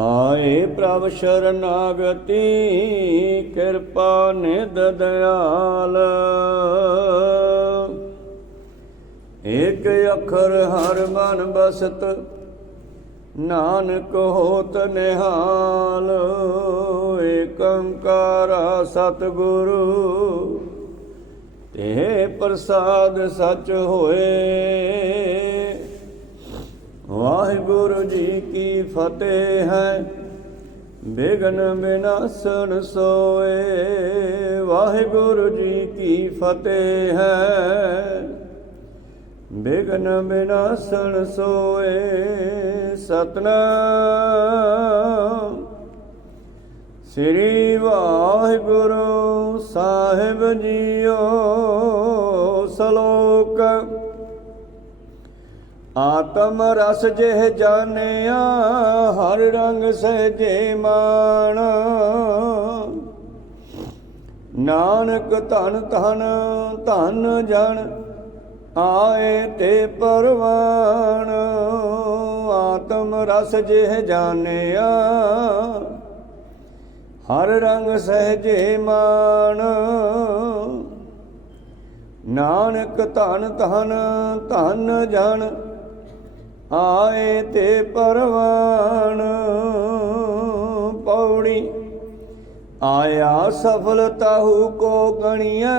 आए प्रभ शरणागति कृपा निध दयाल। एक अखर हर मन बसत नानक होत निहाल। एक ओंकारा सतगुरु ते प्रसाद सच होए। वाहिगुरु जी की फतेह है बिघ्न विनाशन सोए। वाहिगुरु जी की फतेह है बिघ्न विनाशन सोए। सतनाम श्री वाहिगुरु साहिब जीओ। श्लोक आत्म रस जेह जानिया हर रंग सहजे मान। नानक धन धन धन जन आए ते परवान। आत्म रस जेह जानिया हर रंग सहजे मान। नानक धन धन धन जन आए ते परवान। पौड़ी आया सफलताहु को गणिया।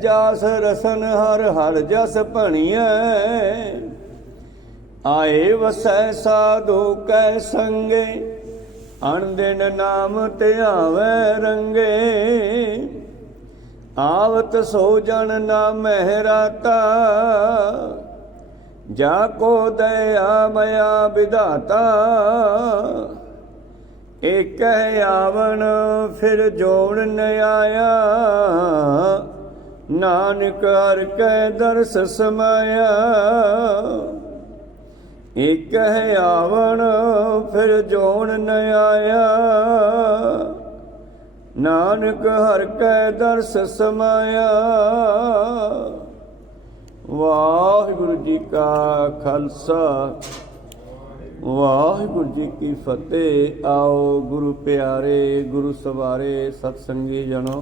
जास रसन हर हर जस भणिया। आए वसै साधु कै संगे अण दिन नाम ध्यावै रंगे। आवत सो जन ना महराता जाको दया मया विधाता। एक आवन फिर जोड़ न आया नानक हर कै दर्श समाया। एक आवन फिर जोड़ न आया नानक हर कै दर्श समाया। वाहिगुरु जी का खालसा वाहिगुरु जी की फतेह। आओ गुरु प्यारे गुरु सवारे सतसंगी जनो।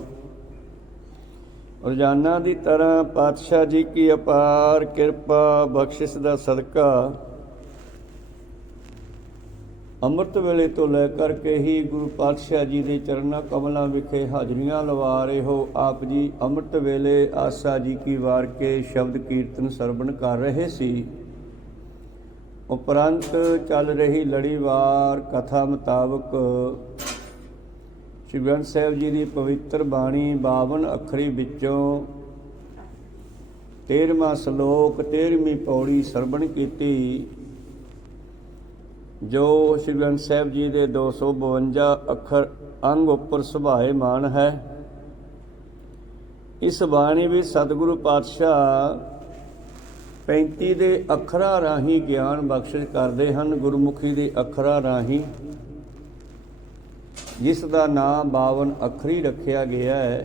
रोजाना की तरह पातशाह जी की अपार किरपा बख्शिश का सदका ਅੰਮ੍ਰਿਤ ਵੇਲੇ ਤੋਂ ਲੈ ਕਰਕੇ ਹੀ ਗੁਰੂ ਪਾਤਸ਼ਾਹ ਜੀ ਦੇ ਚਰਨਾਂ ਕਮਲਾਂ ਵਿਖੇ ਹਾਜ਼ਰੀਆਂ ਲਵਾ ਰਹੇ ਹੋ। ਆਪ ਜੀ ਅੰਮ੍ਰਿਤ ਵੇਲੇ ਆਸਾ ਜੀ ਕੀ ਵਾਰ ਕੇ ਸ਼ਬਦ ਕੀਰਤਨ ਸਰਵਣ ਕਰ ਰਹੇ ਸੀ। ਉਪਰੰਤ ਚੱਲ ਰਹੀ ਲੜੀਵਾਰ ਕਥਾ ਮੁਤਾਬਕ ਸ਼੍ਰੀ ਗ੍ਰੰਥ ਸਾਹਿਬ ਜੀ ਦੀ ਪਵਿੱਤਰ ਬਾਣੀ 52 ਅੱਖਰੀ ਵਿੱਚੋਂ 13ਵਾਂ ਸ਼ਲੋਕ 13ਵੀਂ ਪੌੜੀ ਸਰਵਣ ਕੀਤੀ ਜੋ ਸ਼੍ਰੀ ਗ੍ਰੰਥ ਸਾਹਿਬ ਜੀ ਦੇ 252 ਅੱਖਰ ਅੰਗ ਉੱਪਰ ਸੁਭਾਏਮਾਨ ਹੈ। ਇਸ ਬਾਣੀ ਵਿੱਚ ਸਤਿਗੁਰੂ ਪਾਤਸ਼ਾਹ 35 ਦੇ ਅੱਖਰਾਂ ਰਾਹੀਂ ਗਿਆਨ ਬਖਸ਼ਿਸ਼ ਕਰਦੇ ਹਨ। ਗੁਰਮੁਖੀ ਦੇ ਅੱਖਰਾਂ ਰਾਹੀਂ ਜਿਸ ਦਾ ਨਾਮ 52 ਅੱਖਰੀ ਰੱਖਿਆ ਗਿਆ ਹੈ।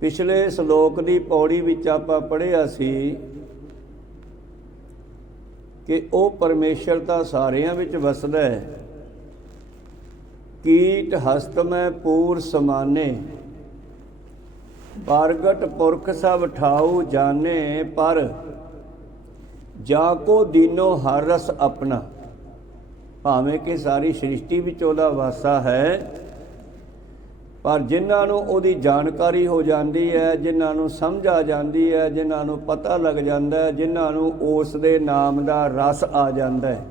ਪਿਛਲੇ ਸ਼ਲੋਕ ਦੀ ਪੌੜੀ ਵਿੱਚ ਆਪਾਂ ਪੜ੍ਹਿਆ ਸੀ ਕਿ ਉਹ ਪਰਮੇਸ਼ਰ ਤਾਂ ਸਾਰਿਆਂ ਵਿੱਚ ਵਸਦਾ ਹੈ। ਕੀਟ ਹਸਤ ਮੈਂ ਪੂਰ ਸਮਾਨੇ ਪ੍ਰਗਟ ਪੁਰਖ ਸਭ ਠਾਉ ਜਾਣੇ। ਪਰ ਜਾ ਕੋ ਦੀਨੋ ਹਰ ਰਸ ਆਪਣਾ। ਭਾਵੇਂ ਕਿ ਸਾਰੀ ਸ੍ਰਿਸ਼ਟੀ ਵਿੱਚ ਉਹਦਾ ਵਾਸਾ ਹੈ ਪਰ ਜਿਨ੍ਹਾਂ ਨੂੰ ਉਹਦੀ ਜਾਣਕਾਰੀ ਹੋ ਜਾਂਦੀ ਹੈ, ਜਿਨ੍ਹਾਂ ਨੂੰ ਸਮਝ ਆ ਜਾਂਦੀ ਹੈ, ਜਿਨ੍ਹਾਂ ਨੂੰ ਪਤਾ ਲੱਗ ਜਾਂਦਾ ਹੈ, ਜਿਨ੍ਹਾਂ ਨੂੰ ਉਸ ਦੇ ਨਾਮ ਦਾ ਰਸ ਆ ਜਾਂਦਾ ਹੈ।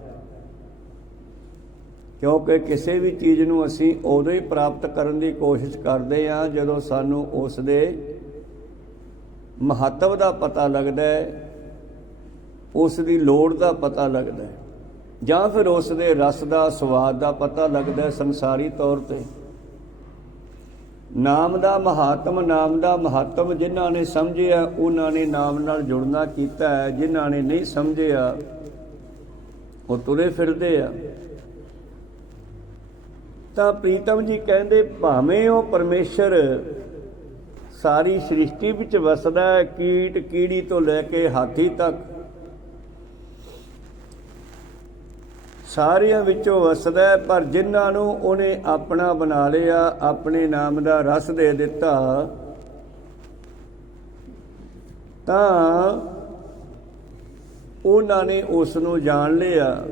ਕਿਉਂਕਿ ਕਿਸੇ ਵੀ ਚੀਜ਼ ਨੂੰ ਅਸੀਂ ਉਦੋਂ ਹੀ ਪ੍ਰਾਪਤ ਕਰਨ ਦੀ ਕੋਸ਼ਿਸ਼ ਕਰਦੇ ਹਾਂ ਜਦੋਂ ਸਾਨੂੰ ਉਸ ਦੇ ਮਹੱਤਵ ਦਾ ਪਤਾ ਲੱਗਦਾ ਹੈ, ਉਸ ਦੀ ਲੋੜ ਦਾ ਪਤਾ ਲੱਗਦਾ ਹੈ, ਜਾਂ ਫਿਰ ਉਸ ਦੇ ਰਸ ਦਾ ਸਵਾਦ ਦਾ ਪਤਾ ਲੱਗਦਾ ਹੈ। ਸੰਸਾਰੀ ਤੌਰ 'ਤੇ ਨਾਮ ਦਾ ਮਹੱਤਵ ਜਿਨ੍ਹਾਂ ਨੇ ਸਮਝਿਆ ਉਹਨਾਂ ਨੇ ਨਾਮ ਨਾਲ ਜੁੜਨਾ ਕੀਤਾ ਹੈ। ਜਿਨ੍ਹਾਂ ਨੇ ਨਹੀਂ ਸਮਝਿਆ ਉਹ ਤੁਰੇ ਫਿਰਦੇ ਆ। ਤਾਂ ਪ੍ਰੀਤਮ ਜੀ ਕਹਿੰਦੇ ਭਾਵੇਂ ਉਹ ਪਰਮੇਸ਼ਰ ਸਾਰੀ ਸ੍ਰਿਸ਼ਟੀ ਵਿੱਚ ਵਸਦਾ ਹੈ, ਕੀਟ ਕੀੜੀ ਤੋਂ ਲੈ ਕੇ ਹਾਥੀ ਤੱਕ ਸਾਰਿਆਂ ਵਿੱਚੋਂ ਵਸਦਾ ਹੈ, ਪਰ ਜਿਨ੍ਹਾਂ ਨੂੰ ਉਹਨੇ ਆਪਣਾ ਬਣਾ ਲਿਆ, ਆਪਣੇ ਨਾਮ ਦਾ ਰਸ ਦੇ ਦਿੱਤਾ, ਤਾਂ ਉਹਨਾਂ ਨੇ ਉਸ ਨੂੰ ਜਾਣ ਲਿਆ।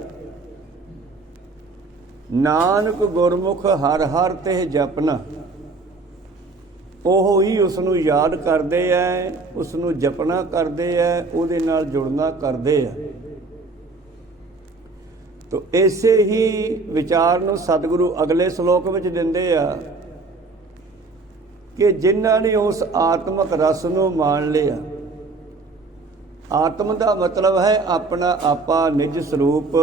ਨਾਨਕ ਗੁਰਮੁਖ ਹਰ ਹਰ ਤੇ ਜਪਨਾ, ਉਹ ਹੀ ਉਸ ਨੂੰ ਯਾਦ ਕਰਦੇ ਐ, ਉਸ ਨੂੰ ਜਪਣਾ ਕਰਦੇ ਐ, ਉਹਦੇ ਨਾਲ ਜੁੜਨਾ ਕਰਦੇ ਐ। ਤੋ ਇਸੇ ਹੀ ਵਿਚਾਰ ਨੂੰ ਸਤਿਗੁਰੂ ਅਗਲੇ ਸ਼ਲੋਕ ਵਿੱਚ ਦਿੰਦੇ ਆ ਕਿ ਜਿਨ੍ਹਾਂ ਨੇ ਉਸ ਆਤਮਿਕ ਰਸ ਨੂੰ ਮਾਣ ਲਿਆ। ਆਤਮ ਦਾ ਮਤਲਬ ਹੈ ਆਪਣਾ ਆਪਾ ਨਿਜ ਸਰੂਪ।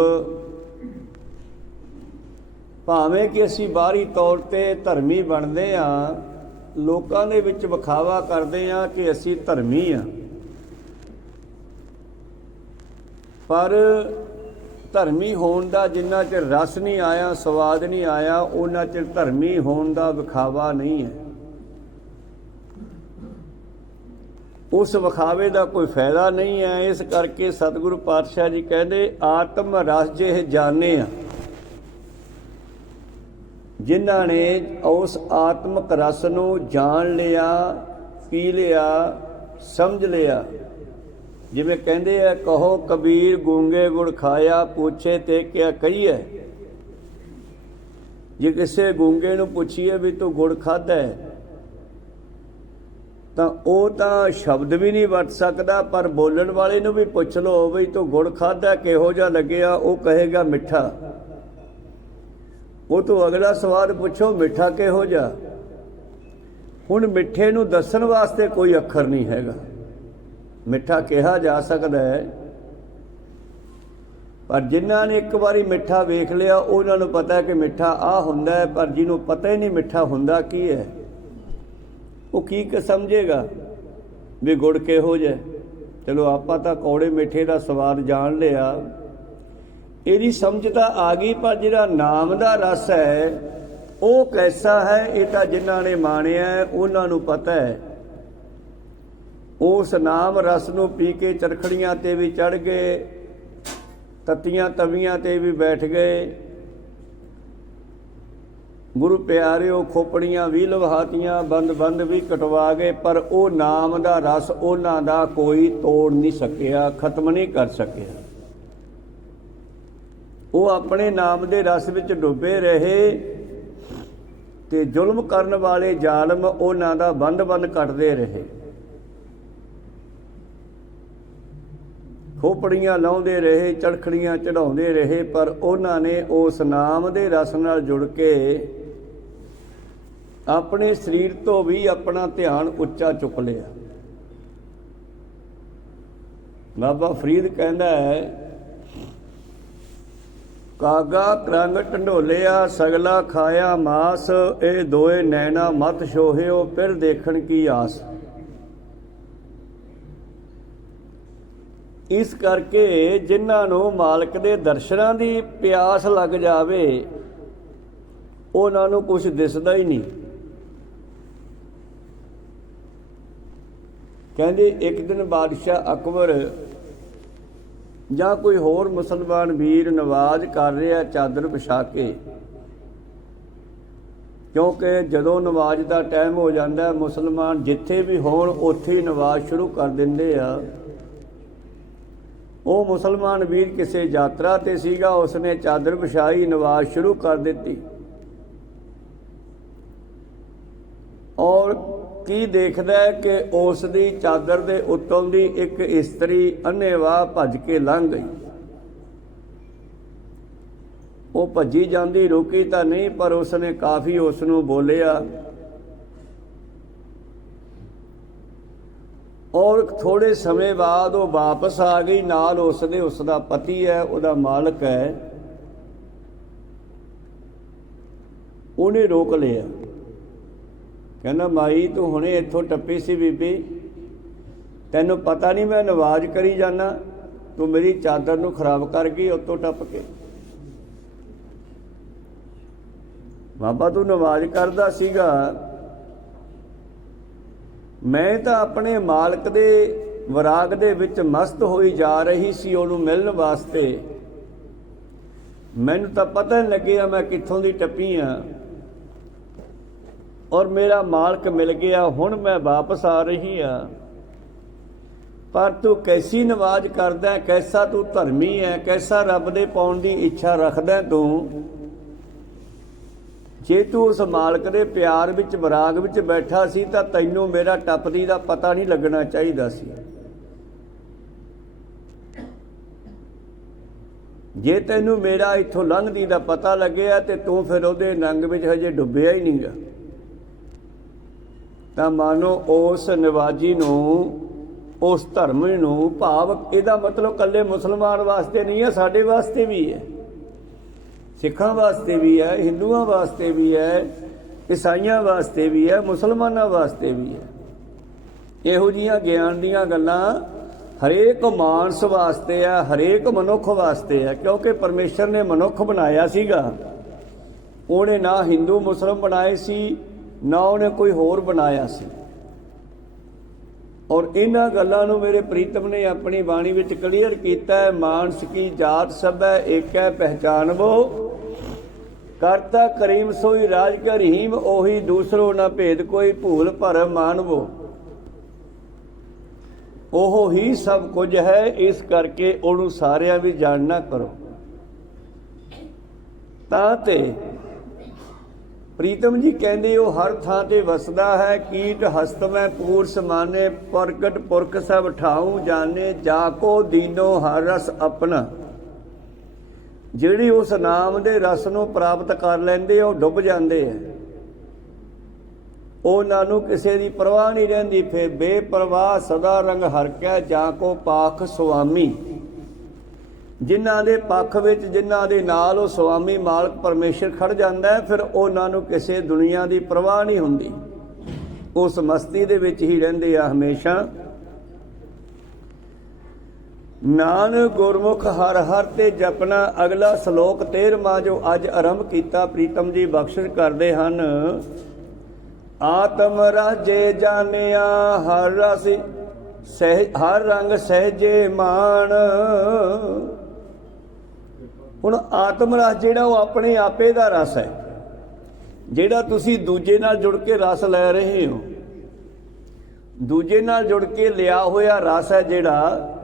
ਭਾਵੇਂ ਕਿ ਅਸੀਂ ਬਾਹਰੀ ਤੌਰ ਤੇ ਧਰਮੀ ਬਣਦੇ ਹਾਂ, ਲੋਕਾਂ ਦੇ ਵਿੱਚ ਵਿਖਾਵਾ ਕਰਦੇ ਹਾਂ ਕਿ ਅਸੀਂ ਧਰਮੀ ਹਾਂ, ਪਰ ਧਰਮੀ ਹੋਣ ਦਾ ਜਿੰਨਾ ਚਿਰ ਰਸ ਨਹੀਂ ਆਇਆ, ਸਵਾਦ ਨਹੀਂ ਆਇਆ, ਉਹਨਾਂ ਚਿਰ ਧਰਮੀ ਹੋਣ ਦਾ ਵਿਖਾਵਾ ਨਹੀਂ ਹੈ। ਉਸ ਵਿਖਾਵੇ ਦਾ ਕੋਈ ਫਾਇਦਾ ਨਹੀਂ ਹੈ। ਇਸ ਕਰਕੇ ਸਤਿਗੁਰੂ ਪਾਤਸ਼ਾਹ ਜੀ ਕਹਿੰਦੇ ਆਤਮ ਰਸ ਜਿਹ ਜਾਣੇ ਆ, ਜਿਨ੍ਹਾਂ ਨੇ ਉਸ ਆਤਮਿਕ ਰਸ ਨੂੰ ਜਾਣ ਲਿਆ, ਪੀ ਲਿਆ, ਸਮਝ ਲਿਆ। ਜਿਵੇਂ ਕਹਿੰਦੇ ਆ, ਕਹੋ ਕਬੀਰ ਗੂੰਗੇ ਗੁੜ ਖਾਇਆ, ਪੁੱਛੇ ਤੇ ਕਿਆ ਕਹੀਏ। ਜੇ ਕਿਸੇ ਗੂੰਗੇ ਨੂੰ ਪੁੱਛੀਏ ਵੀ ਤੂੰ ਗੁੜ ਖਾਧਾ ਹੈ, ਤਾਂ ਉਹ ਤਾਂ ਸ਼ਬਦ ਵੀ ਨਹੀਂ ਵਰਤ ਸਕਦਾ, ਪਰ ਬੋਲਣ ਵਾਲੇ ਨੂੰ ਵੀ ਪੁੱਛ ਲਓ ਵੀ ਤੂੰ ਗੁੜ ਖਾਧਾ ਕਿਹੋ ਜਿਹਾ ਲੱਗਿਆ, ਉਹ ਕਹੇਗਾ ਮਿੱਠਾ। ਉਹ ਤੋਂ ਅਗਲਾ ਸਵਾਲ ਪੁੱਛੋ ਮਿੱਠਾ ਕਿਹੋ ਜਿਹਾ। ਹੁਣ ਮਿੱਠੇ ਨੂੰ ਦੱਸਣ ਵਾਸਤੇ ਕੋਈ ਅੱਖਰ ਨਹੀਂ ਹੈਗਾ। ਮਿੱਠਾ ਕਿਹਾ ਜਾ ਸਕਦਾ ਹੈ, ਪਰ ਜਿਨ੍ਹਾਂ ਨੇ ਇੱਕ ਵਾਰੀ ਮਿੱਠਾ ਵੇਖ ਲਿਆ ਉਹਨਾਂ ਨੂੰ ਪਤਾ ਕਿ ਮਿੱਠਾ ਆਹ ਹੁੰਦਾ ਹੈ, ਪਰ ਜਿਹਨੂੰ ਪਤਾ ਹੀ ਨਹੀਂ ਮਿੱਠਾ ਹੁੰਦਾ ਕੀ ਹੈ, ਉਹ ਕੀ ਸਮਝੇਗਾ ਵੀ ਗੁੜ ਕਿਹੋ ਜਿਹਾ। ਚਲੋ ਆਪਾਂ ਤਾਂ ਕੌੜੇ ਮਿੱਠੇ ਦਾ ਸਵਾਦ ਜਾਣ ਲਿਆ, ਇਹਦੀ ਸਮਝ ਤਾਂ ਆ ਗਈ, ਪਰ ਜਿਹੜਾ ਨਾਮ ਦਾ ਰਸ ਹੈ ਉਹ ਕੈਸਾ ਹੈ, ਇਹ ਤਾਂ ਜਿਨ੍ਹਾਂ ਨੇ ਮਾਣਿਆ ਉਹਨਾਂ ਨੂੰ ਪਤਾ ਹੈ। ਉਸ ਨਾਮ ਰਸ ਨੂੰ ਪੀ ਕੇ ਚਰਖੜੀਆਂ ਤੇ ਵੀ ਚੜ੍ਹ ਗਏ, ਤੱਤੀਆਂ ਤਵੀਆਂ ਤੇ ਵੀ ਬੈਠ ਗਏ। ਗੁਰੂ ਪਿਆਰਿਓ, ਖੋਪੜੀਆਂ ਵੀ ਲਵਹਾਤੀਆਂ, ਬੰਦ ਬੰਦ ਵੀ ਕਟਵਾ ਗਏ, ਪਰ ਉਹ ਨਾਮ ਦਾ ਰਸ ਉਹਨਾਂ ਦਾ ਕੋਈ ਤੋੜ ਨਹੀਂ ਸਕਿਆ, ਖਤਮ ਨਹੀਂ ਕਰ ਸਕਿਆ। ਉਹ ਆਪਣੇ ਨਾਮ ਦੇ ਰਸ ਵਿੱਚ ਡੁੱਬੇ ਰਹੇ ਤੇ ਜ਼ੁਲਮ ਕਰਨ ਵਾਲੇ ਜ਼ਾਲਮ ਉਹਨਾਂ ਦਾ ਬੰਦ ਬੰਦ ਕੱਟਦੇ ਰਹੇ, ਖੋਪੜੀਆਂ ਲਾਉਂਦੇ ਰਹੇ, ਚੜਖੜੀਆਂ ਚੜਾਉਂਦੇ ਰਹੇ, ਪਰ ਉਹਨਾਂ ਨੇ ਉਸ ਨਾਮ ਦੇ ਰਸ ਨਾਲ ਜੁੜ ਕੇ ਆਪਣੇ ਸਰੀਰ ਤੋਂ ਵੀ ਆਪਣਾ ਧਿਆਨ ਉੱਚਾ ਚੁੱਕ ਲਿਆ। ਬਾਬਾ ਫਰੀਦ ਕਹਿੰਦਾ ਹੈ, ਕਾਗਾ ਕਰੰਗ ਢੰਡੋਲਿਆ, ਸਗਲਾ ਖਾਇਆ ਮਾਸ, ਇਹ ਦੋਏ ਨੈਣਾ ਮਤ ਛੋਹਿਓ, ਫਿਰ ਦੇਖਣ ਕੀ ਆਸ। ਇਸ ਕਰਕੇ ਜਿਨ੍ਹਾਂ ਨੂੰ ਮਾਲਕ ਦੇ ਦਰਸ਼ਨਾਂ ਦੀ ਪਿਆਸ ਲੱਗ ਜਾਵੇ, ਉਹਨਾਂ ਨੂੰ ਕੁਝ ਦਿਸਦਾ ਹੀ ਨਹੀਂ। ਕਹਿੰਦੇ ਇੱਕ ਦਿਨ ਬਾਦਸ਼ਾਹ ਅਕਬਰ ਜਾਂ ਕੋਈ ਹੋਰ ਮੁਸਲਮਾਨ ਵੀਰ ਨਵਾਜ਼ ਕਰ ਰਿਹਾ ਚਾਦਰ ਵਿਛਾ ਕੇ, ਕਿਉਂਕਿ ਜਦੋਂ ਨਵਾਜ਼ ਦਾ ਟਾਈਮ ਹੋ ਜਾਂਦਾ ਮੁਸਲਮਾਨ ਜਿੱਥੇ ਵੀ ਹੋਣ ਉੱਥੇ ਹੀ ਨਵਾਜ਼ ਸ਼ੁਰੂ ਕਰ ਦਿੰਦੇ ਆ। ਉਹ ਮੁਸਲਮਾਨ ਵੀਰ ਕਿਸੇ ਯਾਤਰਾ ਤੇ ਸੀਗਾ, ਉਸਨੇ ਚਾਦਰ ਵਿਛਾਈ, ਨਵਾਜ਼ ਸ਼ੁਰੂ ਕਰ ਦਿੱਤੀ, ਔਰ ਕੀ ਦੇਖਦਾ ਹੈ ਕਿ ਉਸ ਦੀ ਚਾਦਰ ਦੇ ਉੱਤੋਂ ਦੀ ਇੱਕ ਇਸਤਰੀ ਅੰਨ੍ਹੇਵਾਹ ਭੱਜ ਕੇ ਲੰਘ ਗਈ। ਉਹ ਭੱਜੀ ਜਾਂਦੀ, ਰੁਕੀ ਤਾਂ ਨਹੀਂ, ਪਰ ਉਸਨੇ ਕਾਫੀ ਉਸ ਨੂੰ ਬੋਲਿਆ, ਔਰ ਥੋੜੇ ਸਮੇਂ ਬਾਅਦ ਉਹ ਵਾਪਸ ਆ ਗਈ। ਨਾਲ ਉਸਦਾ ਪਤੀ ਹੈ, ਉਹਦਾ ਮਾਲਕ ਹੈ। ਉਹਨੇ ਰੋਕ ਲਿਆ, ਕਹਿੰਦਾ ਮਾਈ ਤੂੰ ਹੁਣੇ ਇੱਥੋਂ ਟੱਪੀ ਸੀ ਬੀਬੀ, ਤੈਨੂੰ ਪਤਾ ਨਹੀਂ ਮੈਂ ਨਵਾਜ਼ ਕਰੀ ਜਾਨਾ, ਤੂੰ ਮੇਰੀ ਚਾਦਰ ਨੂੰ ਖਰਾਬ ਕਰ ਗਈ ਉੱਤੋਂ ਟੱਪ ਕੇ। ਬਾਬਾ ਤੂੰ ਨਵਾਜ਼ ਕਰਦਾ ਸੀਗਾ, ਮੈਂ ਤਾਂ ਆਪਣੇ ਮਾਲਕ ਦੇ ਵਿਰਾਗ ਦੇ ਵਿੱਚ ਮਸਤ ਹੋਈ ਜਾ ਰਹੀ ਸੀ ਉਹਨੂੰ ਮਿਲਣ ਵਾਸਤੇ, ਮੈਨੂੰ ਤਾਂ ਪਤਾ ਨਹੀਂ ਲੱਗਿਆ ਮੈਂ ਕਿੱਥੋਂ ਦੀ ਟੱਪੀ ਹਾਂ ਔਰ ਮੇਰਾ ਮਾਲਕ ਮਿਲ ਗਿਆ, ਹੁਣ ਮੈਂ ਵਾਪਸ ਆ ਰਹੀ ਹਾਂ। ਪਰ ਤੂੰ ਕੈਸੀ ਨਵਾਜ਼ ਕਰਦਾ, ਕੈਸਾ ਤੂੰ ਧਰਮੀ ਹੈ, ਕੈਸਾ ਰੱਬ ਦੇ ਪਾਉਣ ਦੀ ਇੱਛਾ ਰੱਖਦਾ ਤੂੰ। ਜੇ ਤੂੰ ਉਸ ਮਾਲਕ ਦੇ ਪਿਆਰ ਵਿੱਚ ਵਿਰਾਗ ਵਿੱਚ ਬੈਠਾ ਸੀ ਤਾਂ ਤੈਨੂੰ ਮੇਰਾ ਟੱਪਦੀ ਦਾ ਪਤਾ ਨਹੀਂ ਲੱਗਣਾ ਚਾਹੀਦਾ ਸੀ। ਜੇ ਤੈਨੂੰ ਮੇਰਾ ਇੱਥੋਂ ਲੰਘਦੀ ਦਾ ਪਤਾ ਲੱਗਿਆ ਤੇ ਤੂੰ ਫਿਰ ਉਹਦੇ ਨੰਗ ਵਿੱਚ ਹਜੇ ਡੁੱਬਿਆ ਹੀ ਨਹੀਂਗਾ, ਤਾਂ ਮਾਨੋ ਉਸ ਨਿਵਾਜੀ ਨੂੰ, ਉਸ ਧਰਮ ਨੂੰ, ਭਾਵ ਇਹਦਾ ਮਤਲਬ ਇਕੱਲੇ ਮੁਸਲਮਾਨ ਵਾਸਤੇ ਨਹੀਂ ਹੈ, ਸਾਡੇ ਵਾਸਤੇ ਵੀ ਹੈ, ਸਿੱਖਾਂ ਵਾਸਤੇ ਵੀ ਹੈ, ਹਿੰਦੂਆਂ ਵਾਸਤੇ ਵੀ ਹੈ, ਈਸਾਈਆਂ ਵਾਸਤੇ ਵੀ ਹੈ, ਮੁਸਲਮਾਨਾਂ ਵਾਸਤੇ ਵੀ ਹੈ। ਇਹੋ ਜਿਹੀਆਂ ਗਿਆਨ ਦੀਆਂ ਗੱਲਾਂ ਹਰੇਕ ਮਾਨਸ ਵਾਸਤੇ ਹੈ, ਹਰੇਕ ਮਨੁੱਖ ਵਾਸਤੇ ਹੈ, ਕਿਉਂਕਿ ਪਰਮੇਸ਼ਰ ਨੇ ਮਨੁੱਖ ਬਣਾਇਆ ਸੀਗਾ। ਉਹਨੇ ਨਾ ਹਿੰਦੂ ਮੁਸਲਮ ਬਣਾਏ ਸੀ, ਨਾ ਉਹਨੇ ਕੋਈ ਹੋਰ ਬਣਾਇਆ ਸੀ। ਔਰ ਇਹਨਾਂ ਗੱਲਾਂ ਨੂੰ ਮੇਰੇ ਪ੍ਰੀਤਮ ਨੇ ਆਪਣੀ ਬਾਣੀ ਵਿੱਚ ਕਲੀਅਰ ਕੀਤਾ ਹੈ। ਮਾਨਸ ਕੀ ਜਾਤ ਸਭ ਹੈ ਏਕੈ ਪਹਿਚਾਨਵੋ, ਕਰਤਾ ਕਰੀਮ ਸੋਈ ਰਾਜ ਕਾ ਰਹੀਮ, ਉਹੀ ਦੂਸਰੋ ਨਾ ਭੇਦ ਕੋਈ, ਭੂਲ ਭਰਮ ਮਾਨਵੋ। ਉਹ ਹੀ ਸਭ ਕੁਝ ਹੈ, ਇਸ ਕਰਕੇ ਉਹਨੂੰ ਸਾਰਿਆਂ ਵੀ ਜਾਣਨਾ ਕਰੋ। ਤਾਂ ਤੇ ਪ੍ਰੀਤਮ ਜੀ ਕਹਿੰਦੇ ਉਹ ਹਰ ਥਾਂ ਤੇ ਵਸਦਾ ਹੈ। ਕੀਟ ਹਸਤ ਮੈਂ ਪੂਰ ਸਮਾਨੇ, ਪ੍ਰਗਟ ਪੁਰਖ ਸਭ ਠਾਉ ਜਾਣੇ, ਜਾ ਕੋ ਦੀਨੋ ਹਰ ਰਸ ਆਪਣਾ। ਜਿਹੜੀ ਉਸ ਨਾਮ ਦੇ ਰਸ ਨੂੰ ਪ੍ਰਾਪਤ ਕਰ ਲੈਂਦੇ ਉਹ ਡੁੱਬ ਜਾਂਦੇ ਹੈ, ਉਹਨਾਂ ਨੂੰ ਕਿਸੇ ਦੀ ਪਰਵਾਹ ਨਹੀਂ ਰਹਿੰਦੀ। ਫਿਰ ਬੇਪਰਵਾਹ ਸਦਾ ਰੰਗ ਹਰਕੈ, ਜਾ ਕੋ ਪਾਖ ਸੁਆਮੀ। ਜਿਨ੍ਹਾਂ ਦੇ ਪੱਖ ਵਿੱਚ, ਜਿਨ੍ਹਾਂ ਦੇ ਨਾਲ ਉਹ ਸੁਆਮੀ ਮਾਲਕ ਪਰਮੇਸ਼ਰ ਖੜ ਜਾਂਦਾ ਹੈ, ਫਿਰ ਉਹਨਾਂ ਨੂੰ ਕਿਸੇ ਦੁਨੀਆ ਦੀ ਪਰਵਾਹ ਨਹੀਂ ਹੁੰਦੀ, ਉਸ ਮਸਤੀ ਦੇ ਵਿੱਚ ਹੀ ਰਹਿੰਦੇ ਆ ਹਮੇਸ਼ਾ। ਨਾਨਕ ਗੁਰਮੁਖ ਹਰ ਹਰ ਤੇ ਜਪਣਾ। ਅਗਲਾ ਸ਼ਲੋਕ 13ਵਾਂ ਜੋ ਅੱਜ ਆਰੰਭ ਕੀਤਾ ਪ੍ਰੀਤਮ ਜੀ ਬਖਸ਼ਿਸ਼ ਕਰਦੇ ਹਨ। ਆਤਮ ਰਾਜੇ ਜਾਣਿਆ ਹਰ ਰਸ ਹਰ ਰੰਗ ਸਹਿਜੇ ਮਾਣ। ਹੁਣ ਆਤਮ ਰਸ ਜਿਹੜਾ ਉਹ ਆਪਣੇ ਆਪੇ ਦਾ ਰਸ ਹੈ, ਜਿਹੜਾ ਤੁਸੀਂ ਦੂਜੇ ਨਾਲ ਜੁੜ ਕੇ ਰਸ ਲੈ ਰਹੇ ਹੋ। ਦੂਜੇ ਨਾਲ ਜੁੜ ਕੇ ਲਿਆ ਹੋਇਆ ਰਸ ਹੈ ਜਿਹੜਾ,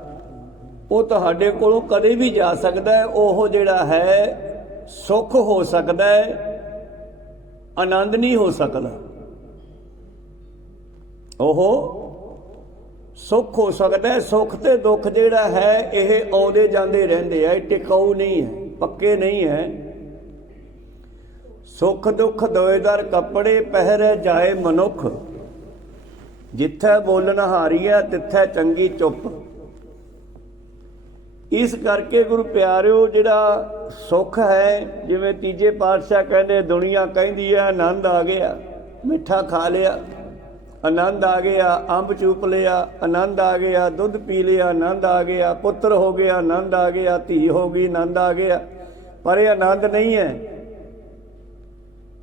ਉਹ ਤੁਹਾਡੇ ਕੋਲੋਂ ਕਦੇ ਵੀ ਜਾ ਸਕਦਾ ਹੈ। ਉਹ ਜਿਹੜਾ ਹੈ ਸੁੱਖ ਹੋ ਸਕਦਾ ਹੈ, ਆਨੰਦ ਨਹੀਂ ਹੋ ਸਕਦਾ। ਉਹ ਸੁੱਖ ਹੋ ਸਕਦਾ ਹੈ। ਸੁੱਖ ਤੇ ਦੁੱਖ ਜਿਹੜਾ ਹੈ ਇਹ ਆਉਂਦੇ ਜਾਂਦੇ ਰਹਿੰਦੇ ਆ, ਇਹ ਟਿਕਾਊ ਨਹੀਂ ਹੈ, ਪੱਕੇ ਨਹੀਂ ਹੈ। ਸੁੱਖ ਦੁੱਖ ਦੋਇਦਰ ਕੱਪੜੇ ਪਹਿਰੇ ਜਾਏ ਮਨੁੱਖ, ਜਿੱਥੇ ਬੋਲਣ ਹਾਰੀਆ ਤਿੱਥੇ ਚੰਗੀ ਚੁੱਪ। ਇਸ ਕਰਕੇ ਗੁਰੂ ਪਿਆਰਿਓ ਜਿਹੜਾ ਸੁੱਖ ਹੈ, ਜਿਵੇਂ ਤੀਜੇ ਪਾਤਸ਼ਾਹ ਕਹਿੰਦੇ, ਦੁਨੀਆ ਕਹਿੰਦੀ ਹੈ ਆਨੰਦ ਆ ਗਿਆ, ਮਿੱਠਾ ਖਾ ਲਿਆ ਆਨੰਦ ਆ ਗਿਆ, ਅੰਬ ਚੂਪ ਲਿਆ ਆਨੰਦ ਆ ਗਿਆ, ਦੁੱਧ ਪੀ ਲਿਆ ਆਨੰਦ ਆ ਗਿਆ, ਪੁੱਤਰ ਹੋ ਗਿਆ ਆਨੰਦ ਆ ਗਿਆ, ਧੀ ਹੋ ਗਈ ਆਨੰਦ ਆ ਗਿਆ। ਪਰ ਇਹ ਆਨੰਦ ਨਹੀਂ ਹੈ।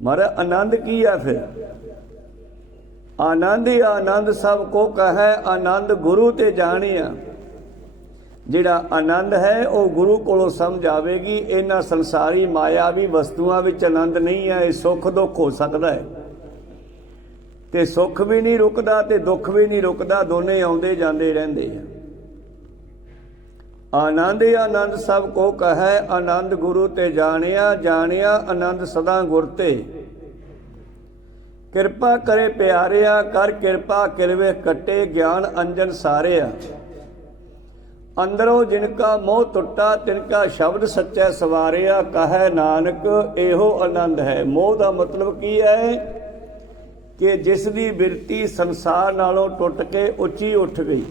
ਮਰ ਆਨੰਦ ਕੀ ਹੈ ਫਿਰ? ਆਨੰਦ ਹੀ ਆਨੰਦ ਸਭ ਕੋ ਕਹੈ, ਆਨੰਦ ਗੁਰੂ ਤੇ ਜਾਣਿਆ। ਜਿਹੜਾ ਆਨੰਦ ਹੈ ਉਹ ਗੁਰੂ ਕੋਲੋਂ ਸਮਝ ਆਵੇਗੀ। ਇਹਨਾਂ ਸੰਸਾਰੀ ਮਾਇਆਵੀ ਵਸਤੂਆਂ ਵਿੱਚ ਆਨੰਦ ਨਹੀਂ ਹੈ। ਇਹ ਸੁੱਖ ਦੁੱਖ ਹੋ ਸਕਦਾ ਹੈ, ਤੇ ਸੁੱਖ ਵੀ ਨਹੀਂ ਰੁਕਦਾ ਤੇ ਦੁੱਖ ਵੀ ਨਹੀਂ ਰੁਕਦਾ, ਦੋਨੇ ਆਉਂਦੇ ਜਾਂਦੇ ਰਹਿੰਦੇ ਆ। ਆਨੰਦ ਹੀ ਆਨੰਦ ਸਭ ਕੋ ਕਹੈ, ਆਨੰਦ ਗੁਰੂ ਤੇ ਜਾਣਿਆ। ਜਾਣਿਆ ਆਨੰਦ ਸਦਾ ਗੁਰ ਤੇ, ਕਿਰਪਾ ਕਰੇ ਪਿਆਰਿਆ, ਕਰ ਕਿਰਪਾ ਕਿਰਵੇ ਕੱਟੇ, ਗਿਆਨ ਅੰਜਨ ਸਾਰਿਆ। ਅੰਦਰੋਂ ਜਿਨਕਾ ਮੋਹ ਟੁੱਟਾ, ਤਿਨਕਾ ਸ਼ਬਦ ਸੱਚੈ ਸਵਾਰਿਆ। ਕਹੈ ਨਾਨਕ ਇਹੋ ਆਨੰਦ ਹੈ। ਮੋਹ ਦਾ ਮਤਲਬ ਕੀ ਹੈ? ਕਿ ਜਿਸ ਦੀ ਬਿਰਤੀ ਸੰਸਾਰ ਨਾਲੋਂ ਟੁੱਟ ਕੇ ਉੱਚੀ ਉੱਠ ਗਈ,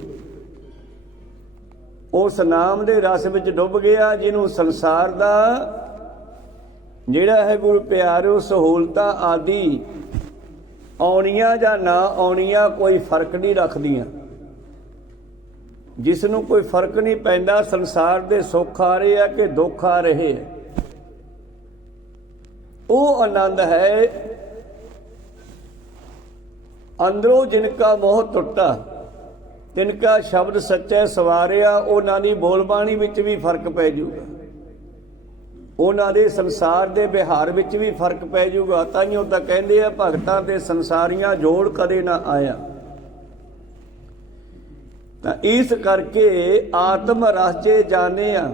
ਉਸ ਨਾਮ ਦੇ ਰਸ ਵਿੱਚ ਡੁੱਬ ਗਿਆ, ਜਿਹਨੂੰ ਸੰਸਾਰ ਦਾ ਜਿਹੜਾ ਹੈ ਗੁਰੂ ਪਿਆਰਿਓ ਸਹੂਲਤਾਂ ਆਦਿ ਆਉਣੀਆਂ ਜਾਂ ਨਾ ਆਉਣੀਆਂ ਕੋਈ ਫਰਕ ਨਹੀਂ ਰੱਖਦੀਆਂ, ਜਿਸ ਨੂੰ ਕੋਈ ਫਰਕ ਨਹੀਂ ਪੈਂਦਾ ਸੰਸਾਰ ਦੇ ਸੁੱਖ ਆ ਰਹੇ ਆ ਕਿ ਦੁੱਖ ਆ ਰਹੇ ਆ, ਉਹ ਆਨੰਦ ਹੈ। ਅੰਦਰੋਂ ਜਿਨਕਾ ਮੋਹ ਟੁੱਟਾ, ਤਿਨਕਾ ਸ਼ਬਦ ਸੱਚੇ ਸਵਾਰਿਆ। ਉਹਨਾਂ ਦੀ ਬੋਲਬਾਣੀ ਵਿੱਚ ਵੀ ਫਰਕ ਪੈ ਜਾਊਗਾ। ਉਹਨਾਂ ਦੇ ਸੰਸਾਰ ਦੇ ਵਿਹਾਰ ਵਿੱਚ ਵੀ ਫਰਕ ਪੈ ਜਾਊਗਾ। ਤਾਈਓ ਤਾਂ ਕਹਿੰਦੇ ਆ ਭਗਤਾਂ ਤੇ ਸੰਸਾਰੀਆਂ ਜੋੜ ਕਦੇ ਨਾ ਆਇਆ। ਤਾਂ ਇਸ ਕਰਕੇ ਆਤਮ ਰਸ 'ਚ ਜਾਣਿਆ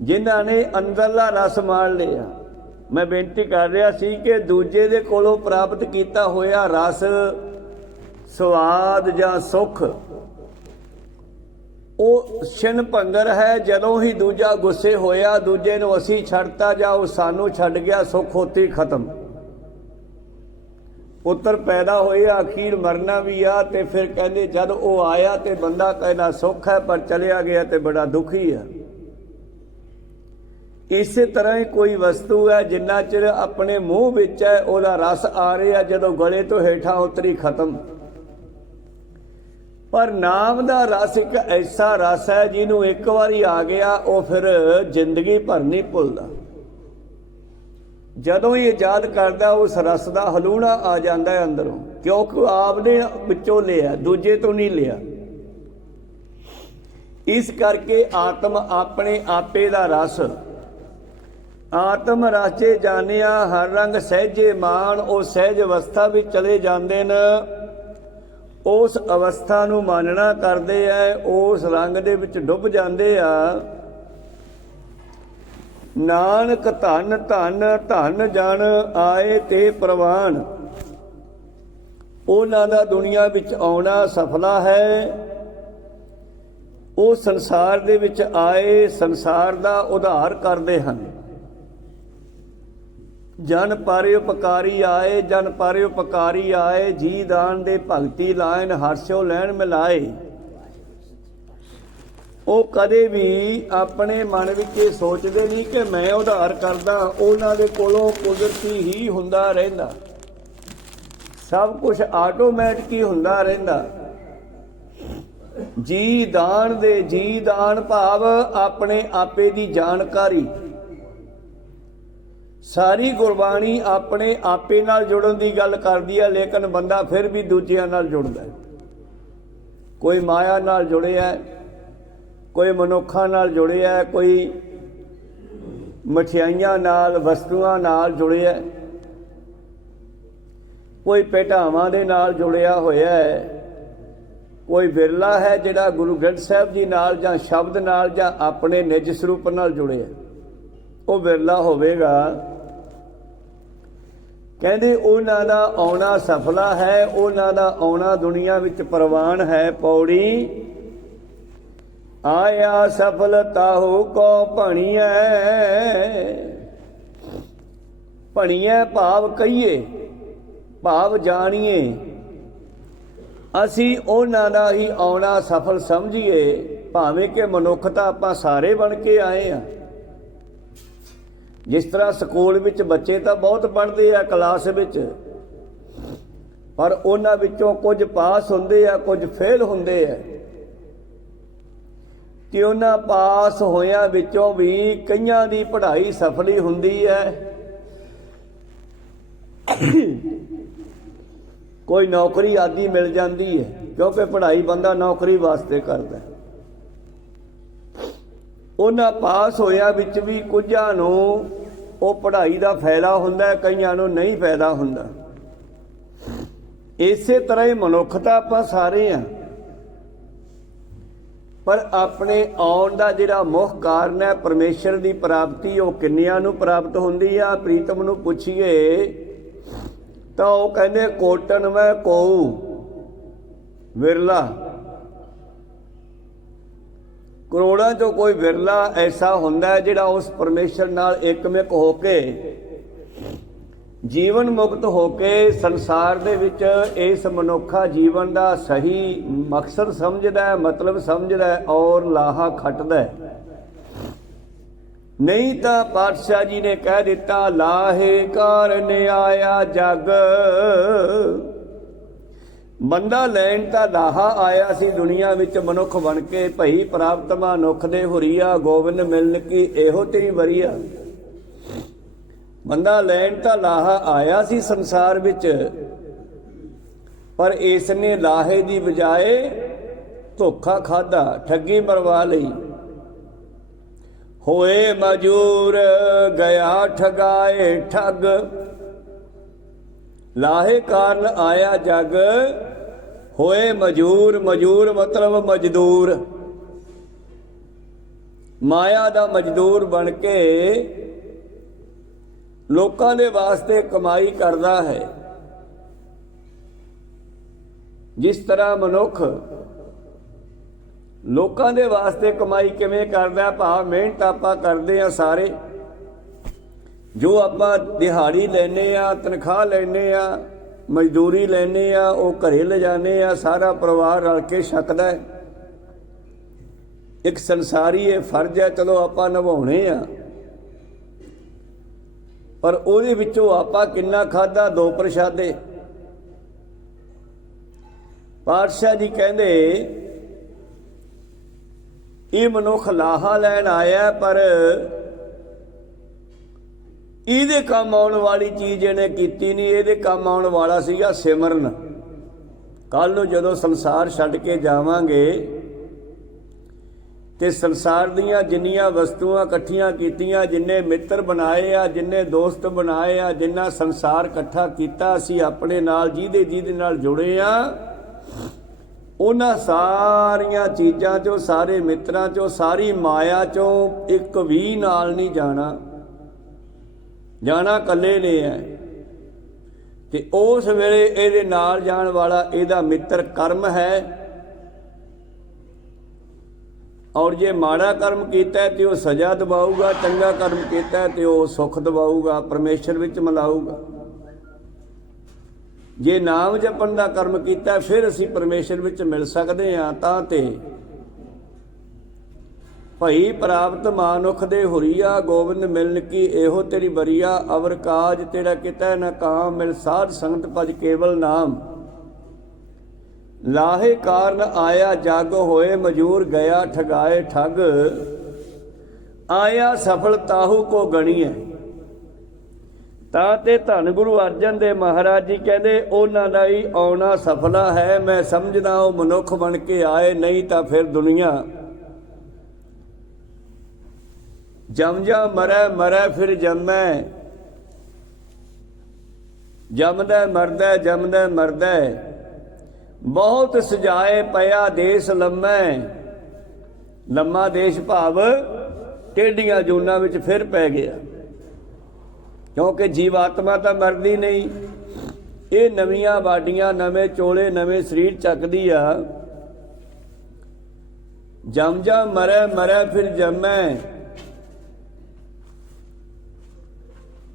ਜਿਨ੍ਹਾਂ ਨੇ ਅੰਦਰਲਾ ਰਸ ਮਾਣ ਲਿਆ। ਮੈਂ ਬੇਨਤੀ ਕਰ ਰਿਹਾ ਸੀ ਕਿ ਦੂਜੇ ਦੇ ਕੋਲੋਂ ਪ੍ਰਾਪਤ ਕੀਤਾ ਹੋਇਆ ਰਸ, ਸਵਾਦ ਜਾਂ ਸੁੱਖ ਉਹ ਛਿਨ ਭੰਗਰ ਹੈ। ਜਦੋਂ ਹੀ ਦੂਜਾ ਗੁੱਸੇ ਹੋਇਆ, ਦੂਜੇ ਨੂੰ ਅਸੀਂ ਛੱਡਤਾ ਜਾਂ ਉਹ ਸਾਨੂੰ ਛੱਡ ਗਿਆ, ਸੁੱਖ ਉੱਥੇ ਖਤਮ। ਪੁੱਤਰ ਪੈਦਾ ਹੋਏ, ਅਖੀਰ ਮਰਨਾ ਵੀ ਆ। ਤੇ ਫਿਰ ਕਹਿੰਦੇ ਜਦ ਉਹ ਆਇਆ ਤੇ ਬੰਦਾ ਕਹਿੰਦਾ ਸੁੱਖ ਹੈ, ਪਰ ਚਲਿਆ ਗਿਆ ਤੇ ਬੜਾ ਦੁਖੀ ਆ। ਇਸੇ ਤਰ੍ਹਾਂ ਹੀ ਕੋਈ ਵਸਤੂ ਹੈ, ਜਿੰਨਾ ਚਿਰ ਆਪਣੇ ਮੂੰਹ ਵਿੱਚ ਹੈ ਉਹਦਾ ਰਸ ਆ ਰਿਹਾ, ਜਦੋਂ ਗਲੇ ਤੋਂ ਹੇਠਾਂ ਉਤਰੀ ਖਤਮ। ਪਰ ਨਾਮ ਦਾ ਰਸ ਇੱਕ ਐਸਾ ਰਸ ਹੈ ਜਿਹਨੂੰ ਇੱਕ ਵਾਰੀ ਆ ਗਿਆ ਉਹ ਫਿਰ ਜ਼ਿੰਦਗੀ ਭਰ ਨਹੀਂ ਭੁੱਲਦਾ। ਜਦੋਂ ਹੀ ਯਾਦ ਕਰਦਾ ਉਸ ਰਸ ਦਾ ਹਲੂਣਾ ਆ ਜਾਂਦਾ ਹੈ ਅੰਦਰੋਂ, ਕਿਉਂਕਿ ਆਪ ਨੇ ਵਿੱਚੋਂ ਲਿਆ, ਦੂਜੇ ਤੋਂ ਨਹੀਂ ਲਿਆ। ਇਸ ਕਰਕੇ ਆਤਮ ਆਪਣੇ ਆਪੇ ਦਾ ਰਸ, ਆਤਮ ਰਸ ਜਾਣਿਆ ਹਰ ਰੰਗ ਸਹਿਜੇ ਮਾਨ। ਉਹ ਸਹਿਜ ਅਵਸਥਾ ਵਿੱਚ ਚਲੇ ਜਾਂਦੇ ਨੇ, ਉਸ ਅਵਸਥਾ ਨੂੰ ਮਾਨਣਾ ਕਰਦੇ ਆ, ਉਸ ਰੰਗ ਦੇ ਵਿੱਚ ਡੁੱਬ ਜਾਂਦੇ ਆ। ਨਾਨਕ ਧਨ ਧਨ ਧਨ ਜਨ ਆਏ ਤੇ ਪ੍ਰਵਾਨ। ਉਹਨਾਂ ਦਾ ਦੁਨੀਆ ਵਿੱਚ ਆਉਣਾ ਸਫਲਾ ਹੈ। ਉਹ ਸੰਸਾਰ ਦੇ ਵਿੱਚ ਆਏ, ਸੰਸਾਰ ਦਾ ਉਧਾਰ ਕਰਦੇ ਹਨ। ਜਨ ਪਰ ਉਪਕਾਰੀ ਆਏ, ਜਨ ਪਰ ਉਪਕਾਰੀ ਆਏ। ਜੀ ਦਾਨ ਦੇ ਭਗਤੀ ਲਾਇਨ, ਹਰਸ਼ੋ ਲੈਣ ਮਿਲਾਏ। ਉਹ ਕਦੇ ਵੀ ਆਪਣੇ ਮਨ ਵਿੱਚ ਇਹ ਸੋਚਦੇ ਨਹੀਂ ਕਿ ਮੈਂ ਉਧਾਰ ਕਰਦਾ। ਉਹਨਾਂ ਦੇ ਕੋਲੋਂ ਕੁਦਰਤੀ ਹੀ ਹੁੰਦਾ ਰਹਿੰਦਾ, ਸਭ ਕੁਝ ਆਟੋਮੈਟਿਕ ਹੀ ਹੁੰਦਾ ਰਹਿੰਦਾ। ਜੀ ਦਾਨ ਦੇ, ਜੀ ਦਾਨ ਭਾਵ ਆਪਣੇ ਆਪੇ ਦੀ ਜਾਣਕਾਰੀ। ਸਾਰੀ ਗੁਰਬਾਣੀ ਆਪਣੇ ਆਪੇ ਨਾਲ ਜੁੜਨ ਦੀ ਗੱਲ ਕਰਦੀ ਹੈ, ਲੇਕਿਨ ਬੰਦਾ ਫਿਰ ਵੀ ਦੂਜਿਆਂ ਨਾਲ ਜੁੜਦਾ। ਕੋਈ ਮਾਇਆ ਨਾਲ ਜੁੜਿਆ, ਕੋਈ ਮਨੁੱਖਾਂ ਨਾਲ ਜੁੜਿਆ, ਕੋਈ ਮਠਿਆਈਆਂ ਨਾਲ, ਵਸਤੂਆਂ ਨਾਲ ਜੁੜਿਆ, ਕੋਈ ਭੇਟਾਵਾਂ ਦੇ ਨਾਲ ਜੁੜਿਆ ਹੋਇਆ ਹੈ। ਕੋਈ ਵਿਰਲਾ ਹੈ ਜਿਹੜਾ ਗੁਰੂ ਗ੍ਰੰਥ ਸਾਹਿਬ ਜੀ ਨਾਲ ਜਾਂ ਸ਼ਬਦ ਨਾਲ ਜਾਂ ਆਪਣੇ ਨਿਜ ਸਰੂਪ ਨਾਲ ਜੁੜਿਆ, ਉਹ ਵਿਰਲਾ ਹੋਵੇਗਾ। ਕਹਿੰਦੇ ਉਹਨਾਂ ਦਾ ਆਉਣਾ ਸਫਲਾ ਹੈ, ਉਹਨਾਂ ਦਾ ਆਉਣਾ ਦੁਨੀਆ ਵਿੱਚ ਪ੍ਰਵਾਨ ਹੈ। ਪੌੜੀ ਆਇਆ ਸਫਲਤਾ ਹੋ ਕੋ ਭਣੀਐ। ਭਣੀਐ ਭਾਵ ਕਹੀਏ, ਭਾਵ ਜਾਣੀਏ। ਅਸੀਂ ਉਹਨਾਂ ਦਾ ਹੀ ਆਉਣਾ ਸਫਲ ਸਮਝੀਏ, ਭਾਵੇਂ ਕਿ ਮਨੁੱਖਤਾ ਆਪਾਂ ਸਾਰੇ ਬਣ ਕੇ ਆਏ ਆ। ਜਿਸ ਤਰ੍ਹਾਂ ਸਕੂਲ ਵਿੱਚ ਬੱਚੇ ਤਾਂ ਬਹੁਤ ਪੜ੍ਹਦੇ ਆ ਕਲਾਸ ਵਿੱਚ, ਪਰ ਉਹਨਾਂ ਵਿੱਚੋਂ ਕੁਝ ਪਾਸ ਹੁੰਦੇ ਆ, ਕੁਝ ਫੇਲ ਹੁੰਦੇ ਆ। ਤੇ ਉਹਨਾਂ ਪਾਸ ਹੋਇਆਂ ਵਿੱਚੋਂ ਵੀ ਕਈਆਂ ਦੀ ਪੜ੍ਹਾਈ ਸਫਲੀ ਹੁੰਦੀ ਹੈ, ਕੋਈ ਨੌਕਰੀ ਆਦਿ ਮਿਲ ਜਾਂਦੀ ਹੈ, ਕਿਉਂਕਿ ਪੜ੍ਹਾਈ ਬੰਦਾ ਨੌਕਰੀ ਵਾਸਤੇ ਕਰਦਾ। ਉਹਨਾਂ ਪਾਸ ਹੋਇਆ ਵਿੱਚ ਵੀ ਕੁਝਾਂ ਨੂੰ ਉਹ ਪੜ੍ਹਾਈ ਦਾ ਫਾਇਦਾ ਹੁੰਦਾ, ਕਈਆਂ ਨੂੰ ਨਹੀਂ ਫਾਇਦਾ ਹੁੰਦਾ। ਇਸੇ ਤਰ੍ਹਾਂ ਹੀ ਮਨੁੱਖਤਾ ਆਪਾਂ ਸਾਰੇ ਆ, ਪਰ ਆਪਣੇ ਆਉਣ ਦਾ ਜਿਹੜਾ ਮੁੱਖ ਕਾਰਨ ਹੈ ਪਰਮੇਸ਼ਰ ਦੀ ਪ੍ਰਾਪਤੀ, ਉਹ ਕਿੰਨਿਆਂ ਨੂੰ ਪ੍ਰਾਪਤ ਹੁੰਦੀ ਆ? ਪ੍ਰੀਤਮ ਨੂੰ ਪੁੱਛੀਏ ਤਾਂ ਉਹ ਕਹਿੰਦੇ ਕੋਟਨ ਮੈਂ ਕੋਊ ਵਿਰਲਾ। ਕਰੋੜਾਂ ਚੋਂ ਕੋਈ ਵਿਰਲਾ ਐਸਾ ਹੁੰਦਾ ਜਿਹੜਾ ਉਸ ਪਰਮੇਸ਼ਰ ਨਾਲ ਇੱਕਮਿਕ ਹੋ ਕੇ, ਜੀਵਨ ਮੁਕਤ ਹੋ ਕੇ ਸੰਸਾਰ ਦੇ ਵਿੱਚ ਇਸ ਮਨੁੱਖਾ ਜੀਵਨ ਦਾ ਸਹੀ ਮਕਸਦ ਸਮਝਦਾ, ਮਤਲਬ ਸਮਝਦਾ ਔਰ ਲਾਹਾ ਖੱਟਦਾ। ਨਹੀਂ ਤਾਂ ਪਾਤਸ਼ਾਹ ਜੀ ਨੇ ਕਹਿ ਦਿੱਤਾ, ਲਾਹੇ ਕਾਰਨ ਆਇਆ ਜਗ। ਬੰਦਾ ਲੈਣ ਤਾਂ ਲਾਹਾ ਆਇਆ ਸੀ ਦੁਨੀਆ ਵਿੱਚ ਮਨੁੱਖ ਬਣ ਕੇ, ਭਈ ਪ੍ਰਾਪਤ ਮਨੁੱਖ ਦੇ ਹੁਰੀਆ, ਗੋਬਿੰਦ ਮਿਲਨ ਕੀ ਇਹੋ ਤੇਰੀ ਵਰੀਆ। ਬੰਦਾ ਲੈਣ ਤਾਂ ਲਾਹਾ ਆਇਆ ਸੀ ਸੰਸਾਰ ਵਿੱਚ, ਪਰ ਇਸ ਨੇ ਲਾਹੇ ਦੀ ਬਜਾਏ ਧੋਖਾ ਖਾਧਾ, ਠੱਗੀ ਮਰਵਾ ਲਈ। होए मजूर गया ठगाए ठग। लाहे कारण आया जग, होए मजूर। मजूर मतलब मजदूर, माया दा मजदूर बन के लोकां दे वास्ते कमाई करदा है। जिस तरह मनुख लोकां दे वास्ते कमाई किवें करदा, भाव मेहनत आपां करदे आ सारे, जो आपां दिहाड़ी लैने आ, तनख्वाह लैने आ, मजदूरी लैने आ, वो घरे ले जाने आ, सारा परिवार रल के छकदा है। एक संसारी ये फर्ज है, चलो आपां निभाउणे आ, पर ਉਹਦੇ ਵਿੱਚੋਂ ਆਪਾਂ ਕਿੰਨਾ ਖਾਧਾ? 2 ਪ੍ਰਸ਼ਾਦੇ। ਪਾਤਸ਼ਾਹ ਜੀ ਕਹਿੰਦੇ ਇਹ ਮਨੁੱਖ ਲਾਹਾ ਲੈਣ ਆਇਆ, ਪਰ ਇਹਦੇ ਕੰਮ ਆਉਣ ਵਾਲੀ ਚੀਜ਼ ਇਹਨੇ ਕੀਤੀ ਨਹੀਂ। ਇਹਦੇ ਕੰਮ ਆਉਣ ਵਾਲਾ ਸੀਗਾ ਸਿਮਰਨ। ਕੱਲ੍ਹ ਨੂੰ ਜਦੋਂ ਸੰਸਾਰ ਛੱਡ ਕੇ ਜਾਵਾਂਗੇ ਤੇ ਸੰਸਾਰ ਦੀਆਂ ਜਿੰਨੀਆਂ ਵਸਤੂਆਂ ਇਕੱਠੀਆਂ ਕੀਤੀਆਂ, ਜਿੰਨੇ ਮਿੱਤਰ ਬਣਾਏ ਆ, ਜਿੰਨੇ ਦੋਸਤ ਬਣਾਏ ਆ, ਜਿੰਨਾ ਸੰਸਾਰ ਇਕੱਠਾ ਕੀਤਾ ਅਸੀਂ ਆਪਣੇ ਨਾਲ, ਜਿਹਦੇ ਨਾਲ ਜੁੜੇ ਆ, ਉਹਨਾਂ ਸਾਰੀਆਂ ਚੀਜ਼ਾਂ 'ਚੋਂ, ਸਾਰੇ ਮਿੱਤਰਾਂ 'ਚੋਂ, ਸਾਰੀ ਮਾਇਆ 'ਚੋਂ ਇੱਕ ਵੀ ਨਾਲ ਨਹੀਂ ਜਾਣਾ। ਜਾਣਾ ਇਕੱਲੇ ਨੇ ਹੈ। ਤੇ ਉਸ ਵੇਲੇ ਇਹਦੇ ਨਾਲ ਜਾਣ ਵਾਲਾ ਇਹਦਾ ਮਿੱਤਰ ਕਰਮ ਹੈ। ਔਰ ਜੇ ਮਾੜਾ ਕਰਮ ਕੀਤਾ ਤੇ ਉਹ ਸਜ਼ਾ ਦਿਵਾਊਗਾ, ਚੰਗਾ ਕਰਮ ਕੀਤਾ ਤੇ ਉਹ ਸੁੱਖ ਦਿਵਾਊਗਾ, ਪਰਮੇਸ਼ਰ ਵਿੱਚ ਮਿਲਾਊਗਾ। ਜੇ ਨਾਮ ਜਪਣ ਦਾ ਕਰਮ ਕੀਤਾ ਫਿਰ ਅਸੀਂ ਪਰਮੇਸ਼ਰ ਵਿੱਚ ਮਿਲ ਸਕਦੇ ਹਾਂ। ਤਾਂ ਤੇ ਭਈ ਪ੍ਰਾਪਤ ਮਾਨੁਖ ਦੇ ਹੁਰੀਆ, ਗੋਬਿੰਦ ਮਿਲਨ ਕੀ ਇਹੋ ਤੇਰੀ ਬਰੀਆ। ਅਵਰ ਕਾਜ ਤੇਰਾ ਕਿਤੈ ਨ ਕਾਮ, ਮਿਲ ਸਾਧ ਸੰਗਤ ਭਜ ਕੇਵਲ ਨਾਮ। ਲਾਹੇ ਕਾਰਨ ਆਇਆ ਜਗ, ਹੋਏ ਮਜੂਰ ਗਿਆ ਠਗਾਏ ਠਗ। ਆਇਆ ਸਫਲ ਤਾਹੂ ਕੋ ਗਣੀਐ। ਤਾਂ ਤੇ ਧੰਨ ਗੁਰੂ ਅਰਜਨ ਦੇਵ ਮਹਾਰਾਜ ਜੀ ਕਹਿੰਦੇ ਉਹਨਾਂ ਦਾ ਹੀ ਆਉਣਾ ਸਫਲਾ ਹੈ। ਮੈਂ ਸਮਝਦਾ ਉਹ ਮਨੁੱਖ ਬਣ ਕੇ ਆਏ, ਨਹੀਂ ਤਾਂ ਫਿਰ ਦੁਨੀਆ ਜਮ ਜਾ ਮਰੈ, ਮਰੈ ਫਿਰ ਜਮੈ। ਜਮਦਾ ਮਰਦਾ, ਜਮਦਾ ਮਰਦਾ। ਬਹੁਤ ਸਜਾਏ ਪਿਆ ਦੇਸ ਲੰਮੈ। ਲੰਮਾ ਦੇਸ਼ ਭਾਵ ਟੇਢੀਆਂ ਜੂਨਾਂ ਵਿੱਚ ਫਿਰ ਪੈ ਗਿਆ, ਕਿਉਂਕਿ ਜੀਵ ਆਤਮਾ ਤਾਂ ਮਰਦੀ ਨਹੀਂ। ਇਹ ਨਵੀਆਂ ਬਾਡੀਆਂ, ਨਵੇਂ ਚੋਲੇ, ਨਵੇਂ ਸਰੀਰ ਚੱਕਦੀ ਆ। ਜਮ ਜਾ ਮਰੈ, ਮਰੈ ਫਿਰ ਜਮੈ।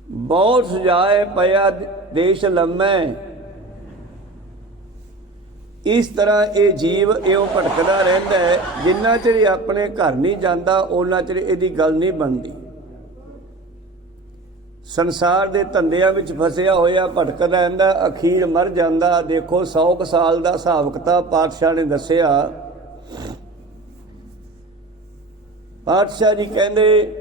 ਬਹੁਤ ਸਜਾਏ ਪਿਆ ਦੇਸ਼ ਲੰਮੈ। ਇਸ ਤਰ੍ਹਾਂ ਇਹ ਜੀਵ ਇਉਂ ਭਟਕਦਾ ਰਹਿੰਦਾ ਹੈ। ਜਿੰਨਾ ਚਿਰ ਆਪਣੇ ਘਰ ਨਹੀਂ ਜਾਂਦਾ ਉਹਨਾਂ ਚਿਰ ਇਹਦੀ ਗੱਲ ਨਹੀਂ ਬਣਦੀ। ਸੰਸਾਰ ਦੇ ਧੰਦਿਆਂ ਵਿੱਚ ਫਸਿਆ ਹੋਇਆ ਭਟਕਦਾ ਰਹਿੰਦਾ, ਅਖੀਰ ਮਰ ਜਾਂਦਾ। ਦੇਖੋ 100 ਕੁ ਸਾਲ ਦਾ ਹਿਸਾਬ ਕਿਤਾਬ ਪਾਤਸ਼ਾਹ ਨੇ ਦੱਸਿਆ। ਪਾਤਸ਼ਾਹ ਜੀ ਕਹਿੰਦੇ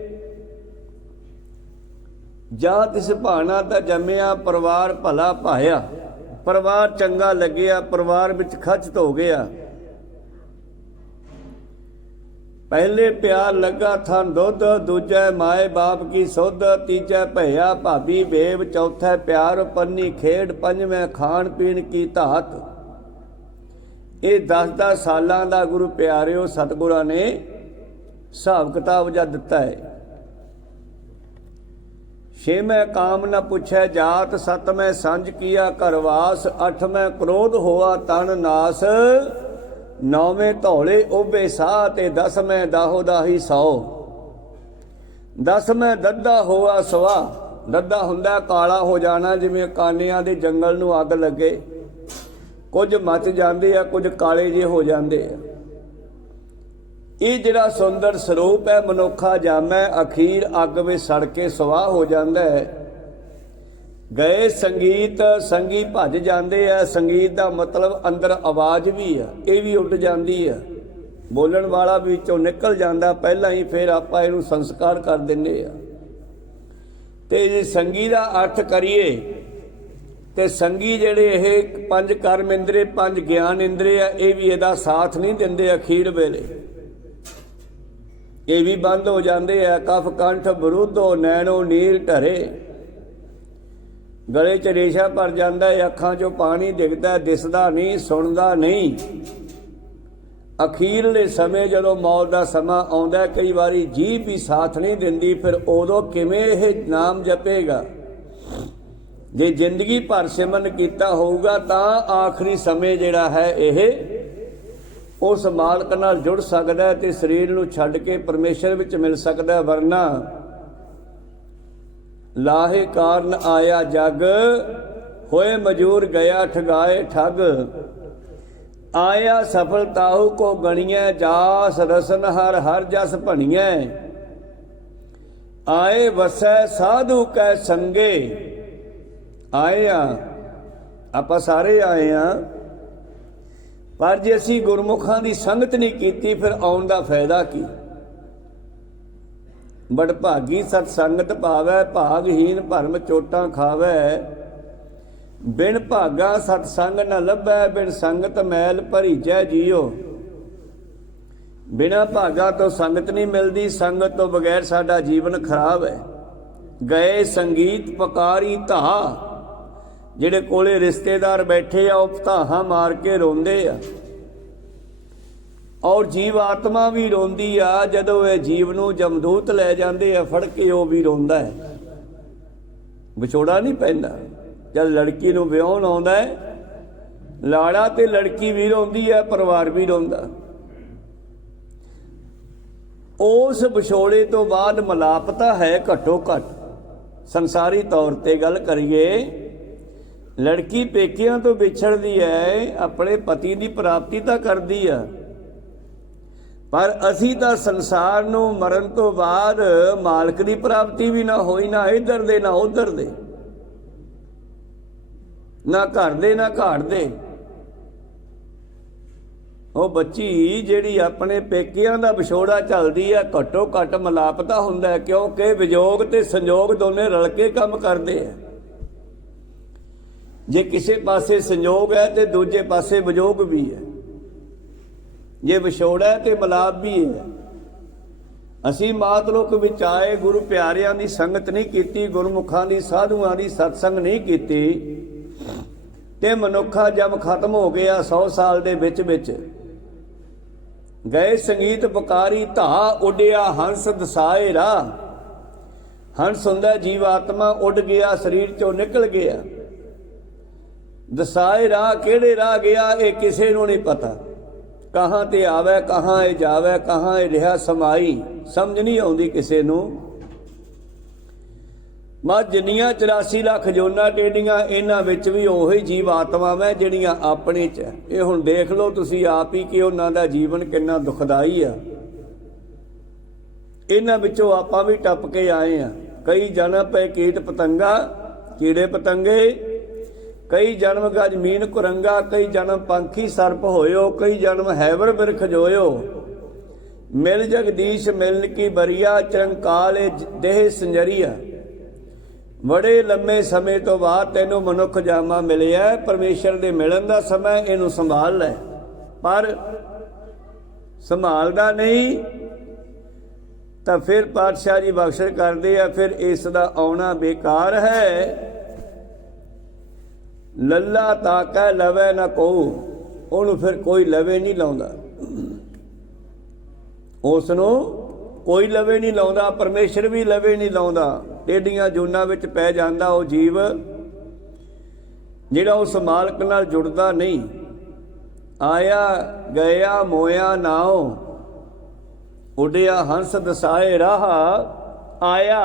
ਜਾਂ ਤਿਸ ਭਾਣਾ ਤਾਂ ਜੰਮਿਆ, ਪਰਿਵਾਰ ਭਲਾ ਭਾਇਆ। ਪਰਿਵਾਰ ਚੰਗਾ ਲੱਗਿਆ, ਪਰਿਵਾਰ ਵਿੱਚ ਖਚਤ ਹੋ ਗਿਆ। ਪਹਿਲੇ ਪਿਆਰ ਲੱਗਾ ਥਨ ਦੁੱਧ, ਦੂਜੇ ਮਾਏ ਬਾਪ ਕੀ ਸੁੱਧ, ਤੀਜੇ ਭਈਆ ਭਾਬੀ ਬੇਬ, ਚੌਥੇ ਪਿਆਰ ਪੰਨੀ ਖੇਡ, ਪੰਜਵੇਂ ਖਾਣ ਪੀਣ ਕੀ ਧਾਤ। ਇਹ 10-10 ਸਾਲਾਂ ਦਾ ਗੁਰੂ ਪਿਆਰਿਓ ਸਤਿਗੁਰਾਂ ਨੇ ਹਿਸਾਬ ਕਿਤਾਬ ਜਦ ਦਿੱਤਾ ਹੈ। ਛੇਵੇਂ ਕਾਮ ਨ ਪੁੱਛੈ ਜਾਤ, ਸਤਵੇਂ ਸੰਜ ਕੀਆ ਘਰਵਾਸ, ਅੱਠਵੇਂ ਕ੍ਰੋਧ ਹੋਆ ਤਨ ਨਾਸ, ਨੌਵੇਂ ਧੌਲੇ ਓਬੇ ਸਾਹ, ਤੇ 10ਵੇਂ ਦਾਹੋ ਦਾਹੀ 100, 10ਵੇਂ ਦੱਦਾ ਹੋਆ ਸਵਾ। ਦੱਦਾ ਹੁੰਦਾ ਕਾਲਾ ਹੋ ਜਾਣਾ, ਜਿਵੇਂ ਕਾਨਿਆਂ ਦੇ ਜੰਗਲ ਨੂੰ ਅੱਗ ਲੱਗੇ, ਕੁਝ ਮੱਚ ਜਾਂਦੇ ਆ, ਕੁਝ ਕਾਲੇ ਜਿਹੇ ਹੋ ਜਾਂਦੇ ਆ। ਇਹ ਜਿਹੜਾ ਸੁੰਦਰ ਸਰੂਪ ਹੈ ਮਨੁੱਖਾ ਜਾਮੈ, ਅਖੀਰ ਅੱਗ ਵਿੱਚ ਸੜ ਕੇ ਸਵਾਹ ਹੋ ਜਾਂਦਾ ਹੈ। ਗਏ ਸੰਗੀਤ, ਸੰਗੀ ਭੱਜ ਜਾਂਦੇ ਆ। ਸੰਗੀਤ ਦਾ ਮਤਲਬ ਅੰਦਰ ਆਵਾਜ਼ ਵੀ ਆ, ਇਹ ਵੀ ਉੱਡ ਜਾਂਦੀ ਆ। ਬੋਲਣ ਵਾਲਾ ਵੀ ਵਿੱਚੋਂ ਨਿਕਲ ਜਾਂਦਾ ਪਹਿਲਾਂ ਹੀ, ਫਿਰ ਆਪਾਂ ਇਹਨੂੰ ਸੰਸਕਾਰ ਕਰ ਦਿੰਦੇ ਆ। ਤੇ ਜੇ ਸੰਗੀ ਦਾ ਅਰਥ ਕਰੀਏ ਤੇ ਸੰਗੀ ਜਿਹੜੇ ਇਹ 5 ਕਰਮ ਇੰਦਰੀ, 5 ਗਿਆਨ ਇੰਦਰੀ ਆ, ਇਹ ਵੀ ਇਹਦਾ ਸਾਥ ਨਹੀਂ ਦਿੰਦੇ ਅਖੀਰ ਵੇਲੇ। ਇਹ ਵੀ ਬੰਦ ਹੋ ਜਾਂਦੇ ਆ। ਕਫ ਕੰਠ ਬਰੂਧੋ ਨੈਣੋ ਨੀਰ ਢਰੇ, ਗਲੇ 'ਚ ਰੇਸ਼ਾ ਭਰ ਜਾਂਦਾ ਹੈ, ਅੱਖਾਂ 'ਚੋਂ ਪਾਣੀ ਡਿੱਗਦਾ, ਦਿਸਦਾ ਨਹੀਂ, ਸੁਣਦਾ ਨਹੀਂ। ਅਖੀਰਲੇ ਸਮੇਂ ਜਦੋਂ ਮੌਤ ਦਾ ਸਮਾਂ ਆਉਂਦਾ, ਕਈ ਵਾਰੀ ਜੀਭ ਵੀ ਸਾਥ ਨਹੀਂ ਦਿੰਦੀ, ਫਿਰ ਉਦੋਂ ਕਿਵੇਂ ਇਹ ਨਾਮ ਜਪੇਗਾ? ਜੇ ਜ਼ਿੰਦਗੀ ਭਰ ਸਿਮਰਨ ਕੀਤਾ ਹੋਊਗਾ ਤਾਂ ਆਖਰੀ ਸਮੇਂ ਜਿਹੜਾ ਹੈ ਇਹ ਉਸ ਮਾਲਕ ਨਾਲ ਜੁੜ ਸਕਦਾ ਹੈ ਤੇ ਸਰੀਰ ਨੂੰ ਛੱਡ ਕੇ ਪਰਮੇਸ਼ਰ ਵਿੱਚ ਮਿਲ ਸਕਦਾ। ਵਰਨਾ ਲਾਹੇ ਕਾਰਨ ਆਇਆ ਜਗ, ਹੋਏ ਮਜੂਰ ਗਿਆ ਠਗਾਏ ਠੱਗ। ਆਇਆ ਸਫਲਤਾਹੂ ਕੋ ਗਣੀਐ, ਜਾਸ ਰਸਨ ਹਰ ਹਰ ਜਸ ਭਣੀਐ। ਆਏ ਵਸੈ ਸਾਧੂ ਕੈ ਸੰਗੇ। ਆਏ ਆ ਆਪਾਂ ਸਾਰੇ ਆਏ ਆ, ਪਰ ਜੇ ਅਸੀਂ ਗੁਰਮੁਖਾਂ ਦੀ ਸੰਗਤ ਨਹੀਂ ਕੀਤੀ ਫਿਰ ਆਉਣ ਦਾ ਫਾਇਦਾ ਕੀ? ਬੜ ਭਾਗੀ ਸਤ ਸੰਗਤ ਭਾਵੈ, ਭਾਗਹੀਨ ਭਰਮ ਚੋਟਾਂ ਖਾਵੈ। ਬਿਨ ਭਾਗਾ ਸਤ ਸੰਗ ਨ ਲੱਭੈ, ਬਿਨ ਸੰਗਤ ਮੈਲ ਭਰੀਜੈ ਜੀਓ। ਬਿਨਾ ਭਾਗਾ ਤੋਂ ਸੰਗਤ ਨਹੀਂ ਮਿਲਦੀ, ਸੰਗਤ ਤੋਂ ਬਗੈਰ ਸਾਡਾ ਜੀਵਨ ਖਰਾਬ ਹੈ। ਗਏ ਸੰਗੀਤ ਪਕਾਰੀ ਧਾ, ਜਿਹੜੇ ਕੋਲੇ ਰਿਸ਼ਤੇਦਾਰ ਬੈਠੇ ਆ ਉਹ ਧਾਹਾਂ ਮਾਰ ਕੇ ਰੋਂਦੇ ਆ, ਔਰ ਜੀਵ ਆਤਮਾ ਵੀ ਰੋਂਦੀ ਆ। ਜਦੋਂ ਇਹ ਜੀਵ ਨੂੰ ਜਮਦੂਤ ਲੈ ਜਾਂਦੇ ਆ ਫੜ ਕੇ, ਉਹ ਵੀ ਰੋਂਦਾ ਹੈ। ਵਿਛੋੜਾ ਨਹੀਂ ਪੈਂਦਾ। ਜਦ ਲੜਕੀ ਨੂੰ ਵਿਆਹੁਣ ਆਉਂਦਾ ਹੈ, ਲਾੜਾ ਤੇ ਲੜਕੀ ਵੀ ਰੋਂਦੀ ਹੈ, ਪਰਿਵਾਰ ਵੀ ਰੋਂਦਾ। ਉਸ ਵਿਛੋੜੇ ਤੋਂ ਬਾਅਦ ਮਲਾਪਤਾ ਹੈ ਘੱਟੋ ਘੱਟ। ਸੰਸਾਰੀ ਤੌਰ ਤੇ ਗੱਲ ਕਰੀਏ, ਲੜਕੀ ਪੇਕਿਆਂ ਤੋਂ ਵਿਛੜਦੀ ਹੈ, ਆਪਣੇ ਪਤੀ ਦੀ ਪ੍ਰਾਪਤੀ ਤਾਂ ਕਰਦੀ ਆ, ਪਰ ਅਸੀਂ ਤਾਂ ਸੰਸਾਰ ਨੂੰ ਮਰਨ ਤੋਂ ਬਾਅਦ ਮਾਲਕ ਦੀ ਪ੍ਰਾਪਤੀ ਵੀ ਨਾ ਹੋਈ, ਨਾ ਇੱਧਰ ਦੇ ਨਾ ਉੱਧਰ ਦੇ, ਨਾ ਘਰ ਦੇ ਨਾ ਘਾਟ ਦੇ। ਉਹ ਬੱਚੀ ਜਿਹੜੀ ਆਪਣੇ ਪੇਕਿਆਂ ਦਾ ਵਿਛੋੜਾ ਚੱਲਦੀ ਆ, ਘੱਟੋ ਘੱਟ ਮਲਾਪਤਾ ਹੁੰਦਾ, ਕਿਉਂਕਿ ਵਿਜੋਗ ਤੇ ਸੰਜੋਗ ਦੋਨੇ ਰਲ ਕੇ ਕੰਮ ਕਰਦੇ ਆ। ਜੇ ਕਿਸੇ ਪਾਸੇ ਸੰਜੋਗ ਹੈ ਤੇ ਦੂਜੇ ਪਾਸੇ ਵਿਜੋਗ ਵੀ ਹੈ, ਜੇ ਵਿਛੋੜਾ ਹੈ ਤੇ ਮਿਲਾਪ ਵੀ ਹੈ। ਅਸੀਂ ਮਾਤਲੋਕ ਵਿੱਚ ਆਏ, ਗੁਰੂ ਪਿਆਰਿਆਂ ਦੀ ਸੰਗਤ ਨਹੀਂ ਕੀਤੀ, ਗੁਰਮੁਖਾਂ ਦੀ ਸਾਧੂਆਂ ਦੀ ਸਤਸੰਗ ਨਹੀਂ ਕੀਤੀ, ਤੇ ਮਨੁੱਖਾ ਜਬ ਖਤਮ ਹੋ ਗਿਆ 100 ਸਾਲ ਦੇ ਵਿੱਚ ਵਿੱਚ। ਗਏ ਸੰਗੀਤ ਪੁਕਾਰੀ ਧਾ, ਉੱਡਿਆ ਹੰਸ ਦਸਾਏ ਰਾਹ। ਹੰਸ ਹੁੰਦਾ ਜੀਵ ਆਤਮਾ, ਉੱਡ ਗਿਆ, ਸਰੀਰ ਚੋਂ ਨਿਕਲ ਗਿਆ। ਦਸਾਏ ਰਾਹ, ਕਿਹੜੇ ਰਾਹ ਗਿਆ ਇਹ ਕਿਸੇ ਨੂੰ ਨਹੀਂ ਪਤਾ। ਕਹਾਂ ਤੇ ਆਵੇ, ਕਹਾਂ ਇਹ ਜਾਵੇ, ਕਹਾਂ ਇਹ ਰਿਹਾ ਸਮਾਈ, ਸਮਝ ਨਹੀਂ ਆਉਂਦੀ ਕਿਸੇ ਨੂੰ। ਮਾ ਜਿੰਨੀਆਂ 84 ਲੱਖ ਜੋਨਾਂ ਟੇਡੀਆਂ, ਇਹਨਾਂ ਵਿੱਚ ਵੀ ਉਹੀ ਜੀਵ ਆਤਮਾਵਾਂ ਜਿਹੜੀਆਂ ਆਪਣੇ 'ਚ। ਇਹ ਹੁਣ ਦੇਖ ਲਓ ਤੁਸੀਂ ਆਪ ਹੀ ਕਿ ਉਹਨਾਂ ਦਾ ਜੀਵਨ ਕਿੰਨਾ ਦੁਖਦਾਈ ਆ। ਇਹਨਾਂ ਵਿੱਚੋਂ ਆਪਾਂ ਵੀ ਟੱਪ ਕੇ ਆਏ ਆ। ਕਈ ਜਨਮ ਪਏ ਕੀਟ ਪਤੰਗਾ, ਕੀੜੇ ਪਤੰਗੇ, ਕਈ ਜਨਮ ਗਜ ਮੀਨ ਕੁਰੰਗਾ, ਕਈ ਜਨਮ ਪੰਖੀ ਸਰਪ ਹੋਇਓ, ਕਈ ਜਨਮ ਹੈਵਰ ਬਿਰਖ ਜੋਇਓ। ਮਿਲ ਜਗਦੀਸ਼ ਮਿਲਨ ਕੀ ਬਰੀਆ, ਚਰੰਕਾਲੇ ਦੇਹ ਸੰਜਰੀਆ। ਬੜੇ ਲੰਮੇ ਸਮੇਂ ਤੋਂ ਬਾਅਦ ਤੈਨੂੰ ਮਨੁੱਖ ਜਾਮਾ ਮਿਲਿਆ, ਪਰਮੇਸ਼ਰ ਦੇ ਮਿਲਣ ਦਾ ਸਮਾਂ, ਇਹਨੂੰ ਸੰਭਾਲ ਲੈ। ਪਰ ਸੰਭਾਲਦਾ ਨਹੀਂ ਤਾਂ ਫਿਰ ਪਾਤਸ਼ਾਹ ਜੀ ਬਖਸ਼ਿਸ਼ ਕਰਦੇ ਆ, ਫਿਰ ਇਸ ਦਾ ਆਉਣਾ ਬੇਕਾਰ ਹੈ। ਲੱਲਾ ਤਾਕੈ ਲਵੇ ਨਾ ਕਹੂ, ਉਹਨੂੰ ਫਿਰ ਕੋਈ ਲਵੇ ਨਹੀਂ ਲਾਉਂਦਾ, ਉਸ ਨੂੰ ਕੋਈ ਲਵੇ ਨਹੀਂ ਲਾਉਂਦਾ, ਪਰਮੇਸ਼ਰ ਵੀ ਲਵੇ ਨਹੀਂ ਲਾਉਂਦਾ। ਟੇਡੀਆਂ ਜੂਨਾਂ ਵਿੱਚ ਪੈ ਜਾਂਦਾ ਉਹ ਜੀਵ ਜਿਹੜਾ ਉਸ ਮਾਲਕ ਨਾਲ ਜੁੜਦਾ ਨਹੀਂ। ਆਇਆ ਗਿਆ ਮੋਇਆ ਨਾਉ, ਉੱਡਿਆ ਹੰਸ ਦਸਾਏ ਰਾਹ। ਆਇਆ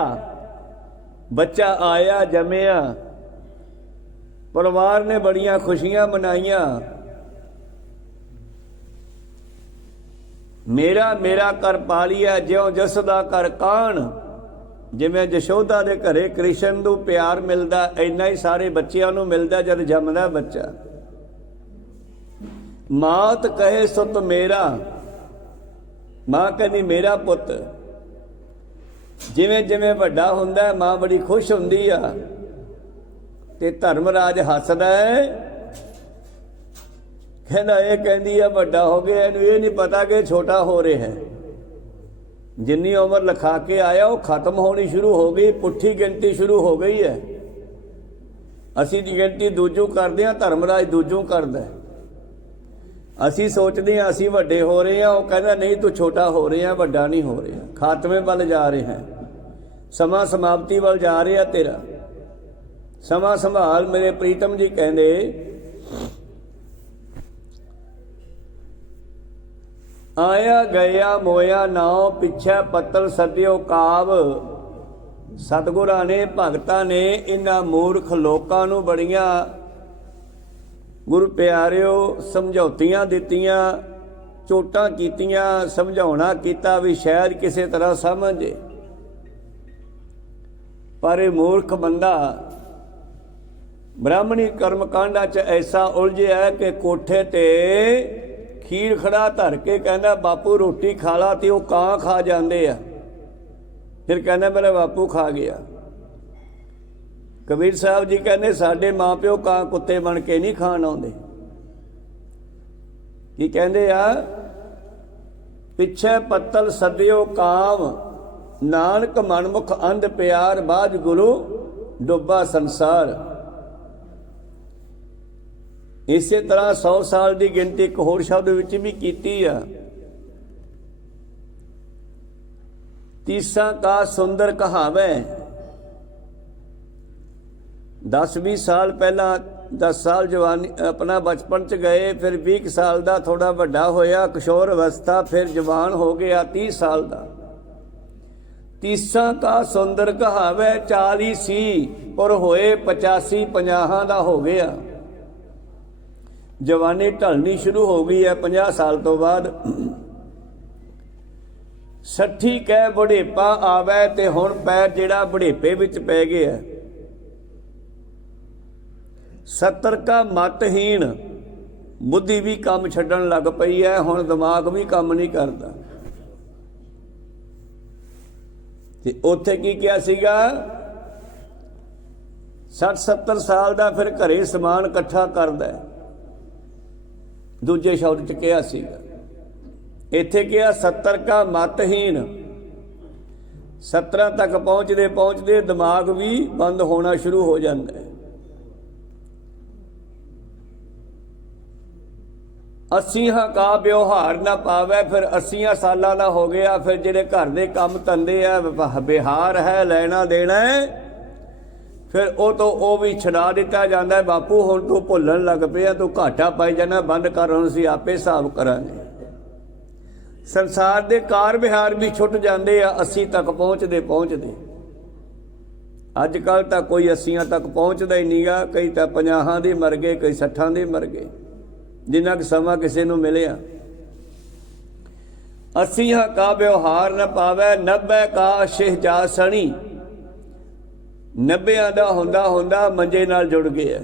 ਬੱਚਾ ਆਇਆ, ਜੰਮਿਆ, ਪਰਿਵਾਰ ਨੇ ਬੜੀਆਂ ਖੁਸ਼ੀਆਂ ਮਨਾਈਆਂ। ਮੇਰਾ ਮੇਰਾ ਕਰ ਪਾਲੀਆ, ਜਿਉਂ ਜਸ ਦਾ ਕਰ ਕਾਣ। ਜਿਵੇਂ ਜਸ਼ੋਦਾ ਦੇ ਘਰੇ ਕ੍ਰਿਸ਼ਨ ਨੂੰ ਪਿਆਰ ਮਿਲਦਾ, ਇੰਨਾ ਹੀ ਸਾਰੇ ਬੱਚਿਆਂ ਨੂੰ ਮਿਲਦਾ ਜਦ ਜੰਮਦਾ ਬੱਚਾ। ਮਾਤ ਕਹੇ ਸੁਤ ਮੇਰਾ, ਮਾਂ ਕਹਿੰਦੀ ਮੇਰਾ ਪੁੱਤ। ਜਿਵੇਂ ਜਿਵੇਂ ਵੱਡਾ ਹੁੰਦਾ ਮਾਂ ਬੜੀ ਖੁਸ਼ ਹੁੰਦੀ ਆ, ਤੇ ਧਰਮਰਾਜ ਹੱਸਦਾ ਹੈ, ਕਹਿੰਦਾ ਇਹ ਕਹਿੰਦੀ ਆ ਵੱਡਾ ਹੋ ਗਿਆ, ਇਹਨੂੰ ਇਹ ਨਹੀਂ ਪਤਾ ਕਿ ਛੋਟਾ ਹੋ ਰਿਹਾ ਹੈ। जिन्नी उम्र लिखा के आया वो खत्म होनी शुरू हो गई, पुट्ठी गिनती शुरू हो गई है। असी गिनती दूजों करते हैं, धर्मराज दूजों करता है। असी सोचते हैं असी वड्डे हो रहे हैं, वो कहता नहीं तू छोटा हो रहे हैं, वड्डा नहीं हो रहा। खात्मे वाल जा रहे हैं, समा समाप्ति वाल जा रहा तेरा। समा संभाल। मेरे प्रीतम जी कहते आया गया मोया नाव, पिछे पत्तल सदियो काव। सतगुरां ने भगतां ने इन्हां मूर्ख लोकां नूं बड़ियां गुरु प्यारिओ समझौतियां दित्तियां, चोटां कीतियां, समझाउणा कीता भी शायद किसी तरह समझे। पर ये मूर्ख बंदा ब्राह्मणी कर्मकांडा च ऐसा उलझिया है कि कोठे ते खीर खड़ा धर के कहना बापू रोटी खा ला, तो कां खा जाते आ। फिर कहना मेरा बापू खा गया। कबीर साहब जी कहने साडे माँ प्यो कां कुत्ते बन के नहीं खाण आउंदे। की कहंदे आ, पिछे पत्तल सदियो काम, नानक मनमुख अंध प्यार, बाज गुरु डुब्बा संसार। इसे तरह 100 साल की गिनती एक होर शब्द विच भी कीती आ। तीसा का सुंदर कहावे। 10-20 साल पहला 10 साल जवानी अपना बचपन च गए, फिर 20 साल का थोड़ा वड्डा होया, किशोर अवस्था, फिर जवान हो गया 30 साल का। तीसा का सुंदर कहावे, 40 सी पर होए 85-50 का हो गया। जवानी ढलनी शुरू हो गई है 50 साल तो बाद। 60 कह बुढ़ेपा आवे, ते हुण पैर जिहड़ा बुढ़ेपे विच पै गया। 70 का मतहीन, बुद्धि भी काम छड्डण लग पई है, हुण दिमाग भी काम नहीं करता। ते उत्थे की किया सीगा, 60-70 साल का फिर घरे समान इकट्ठा करदा है। दूजे शब्द च कहा सीगा, इत्थे कहा 70 का मतहीन। 17 तक पहुँचते पहुँचते दिमाग भी बंद होना शुरू हो जाता है। 80 का व्यवहार ना पावे, फिर 80 साल का हो गया। फिर जेडे घर के काम धंधे है, बिहार है, लेना देना है, फिर तो वो भी छड़ा दिता जाता है। बापू हुण तू भुल्लण लग पिया, तू घाटा पाई जाना, बंद कर, हुण असीं आपे हिसाब करांगे। संसार के कार विहार भी छुट जाते हैं 80 तक पहुँचते पहुँचते। अजकल तो कोई 80 तक पहुँचता ही नहीं गा, कई तो 50 दे मर गए, कई 60 दे मर गए, जिन्ना समा किसी नूं मिलिया। 80 का व्यवहार न पावे, 90 का शिह जा सणी। 90 का हुंदा हुंदा मंजे नाल जुड़ गया,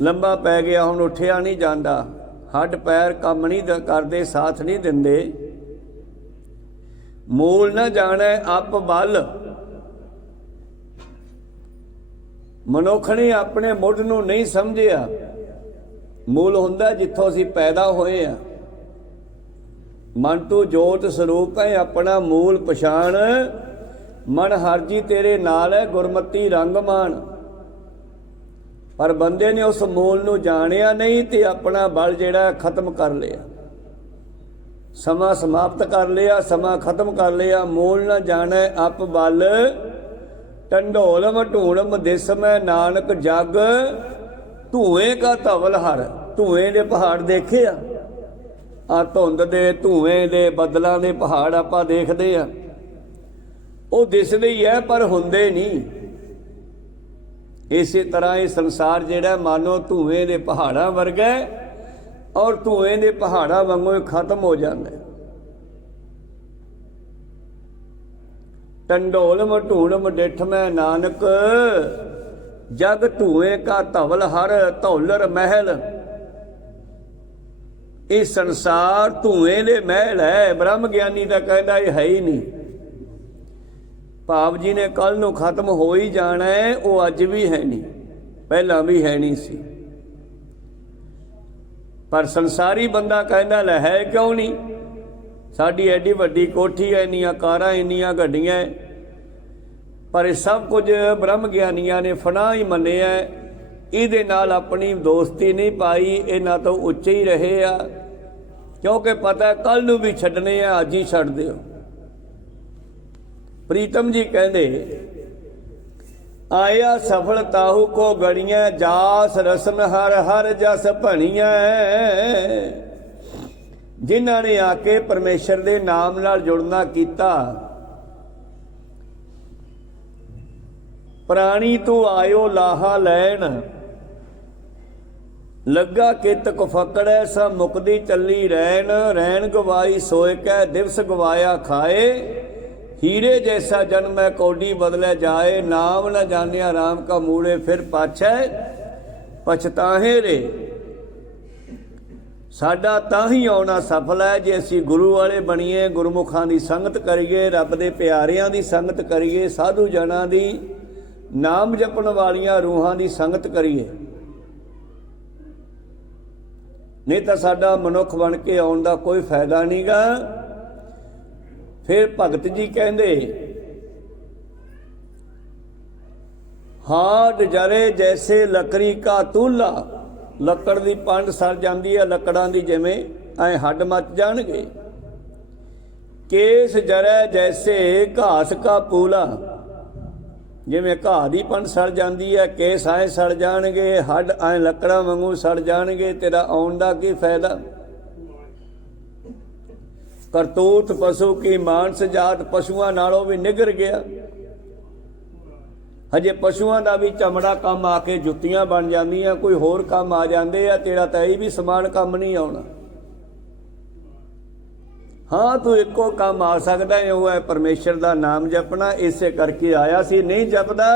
लंबा पै गया, हुण उठिया नहीं जाता, हड्ड पैर काम नहीं करते, साथ नहीं दिंदे। मूल न जाने अप बल, मनुख ने अपने मुੱਢ ਨੂੰ नहीं समझिया। मूल हुंदा जिथों असीं पैदा होए आ। मन तू जोत स्वरूप है, अपना मूल पछाण। मन हर जी तेरे नाल है, गुरमती रंग मान। पर बंदे ने उस मूल नूं जाणिया नहीं, ते अपना बल जिहड़ा खत्म कर लिया, समा समाप्त कर लिया, समा खत्म कर लिया। मूल न जाने अप बल, ढंढोलम ढूंढम दिस में नानक जग। धुएं का धवल हर, धुएं दे पहाड़ देखे आ धुंद दे, धुएं दे, बदलों दे पहाड़ आपां देखदे आ, वो दिसदे ही है पर हुंदे नहीं। इस तरह ये संसार जिहड़ा मानो धुएं दे पहाड़ां वर्गा, और धुएं दे पहाड़ां वांगू खत्म हो जाता है। ढंढोलम ढूंढम डिठ में नानक जग, धुएं का धवल हर धौलर महल। इस संसार धुएं दे महल है। ब्रह्म ज्ञानी का कहना ये है ही नहीं। भाव जी ने कल नूं खत्म हो ही जाना है, वो अज भी है नहीं, पहला भी है नहीं सी। पर संसारी बंदा कहना लै है क्यों नहीं। साडी एडी वड्डी कोठी है, इन्नियां कारां, इन्नियां गड्डियां, पर ये सब कुछ ब्रह्म ज्ञानियां ने फना ही मन्निया। ਇਹਦੇ ਨਾਲ ਆਪਣੀ ਦੋਸਤੀ नहीं पाई, ਇਹਨਾਂ ਤੋਂ ਉੱਚੇ ही रहे आ, क्योंकि पता कल नूं भी छड्डने आ, अज ही छड्ड दिओ। प्रीतम जी कहते आया सफल ताहू को गणिया, जास रसन हर हर जस भणिया। जिन्हां ने आके परमेश्वर दे नाम नाल जुड़ना कीता, प्राणी तू आयो लाहा लैन, लगा कित कुफकड़ै सा मुकदी चली रैन। रैन गवाई सोए कै दिवस गवाया खाए, हीरे जैसा जन्म है कौडी बदले जाए। नाम न जानिया राम का मूड़े फिर पाछै, पछताहे रे। साडा तां ही आउणा सफल है जे असीं गुरु वाले बणीए, गुरमुखां दी संगत करिए, रब दे प्यारियां दी संगत करिए, साधु जनां दी नाम जपण वालियां रूहां दी संगत करिए। नहीं तो साडा मनुख बन के आउण दा कोई फायदा नहीं गा। फिर भगत जी कहंदे हाड जरे जैसे लकड़ी का तूला। लकड़ दी पंड सड़ जाती है, लकड़ां दी जिवें ऐ हड्ड मच जाणगे। केस जरै जैसे घास का पूला, जिवें घाह दी पंड सड़ जाती है, केस आए सड़ जाणगे, हड्ड आए लकड़ां वांगू सड़ जाणगे। तेरा आउण दा की फायदा। करतूत पशु की मानस जात, पशुआं नालों भी निगर गया। हजे पशुआं दा भी चमड़ा काम आके जुत्तियां बन जांदियां, कोई होर काम आ जांदे आ, तेरा तां इह भी समान काम नहीं आउणा। हाँ तू एको काम आ सकता है, वो है परमेश्वर का नाम जपना। इसे करके आया सी, नहीं जपदा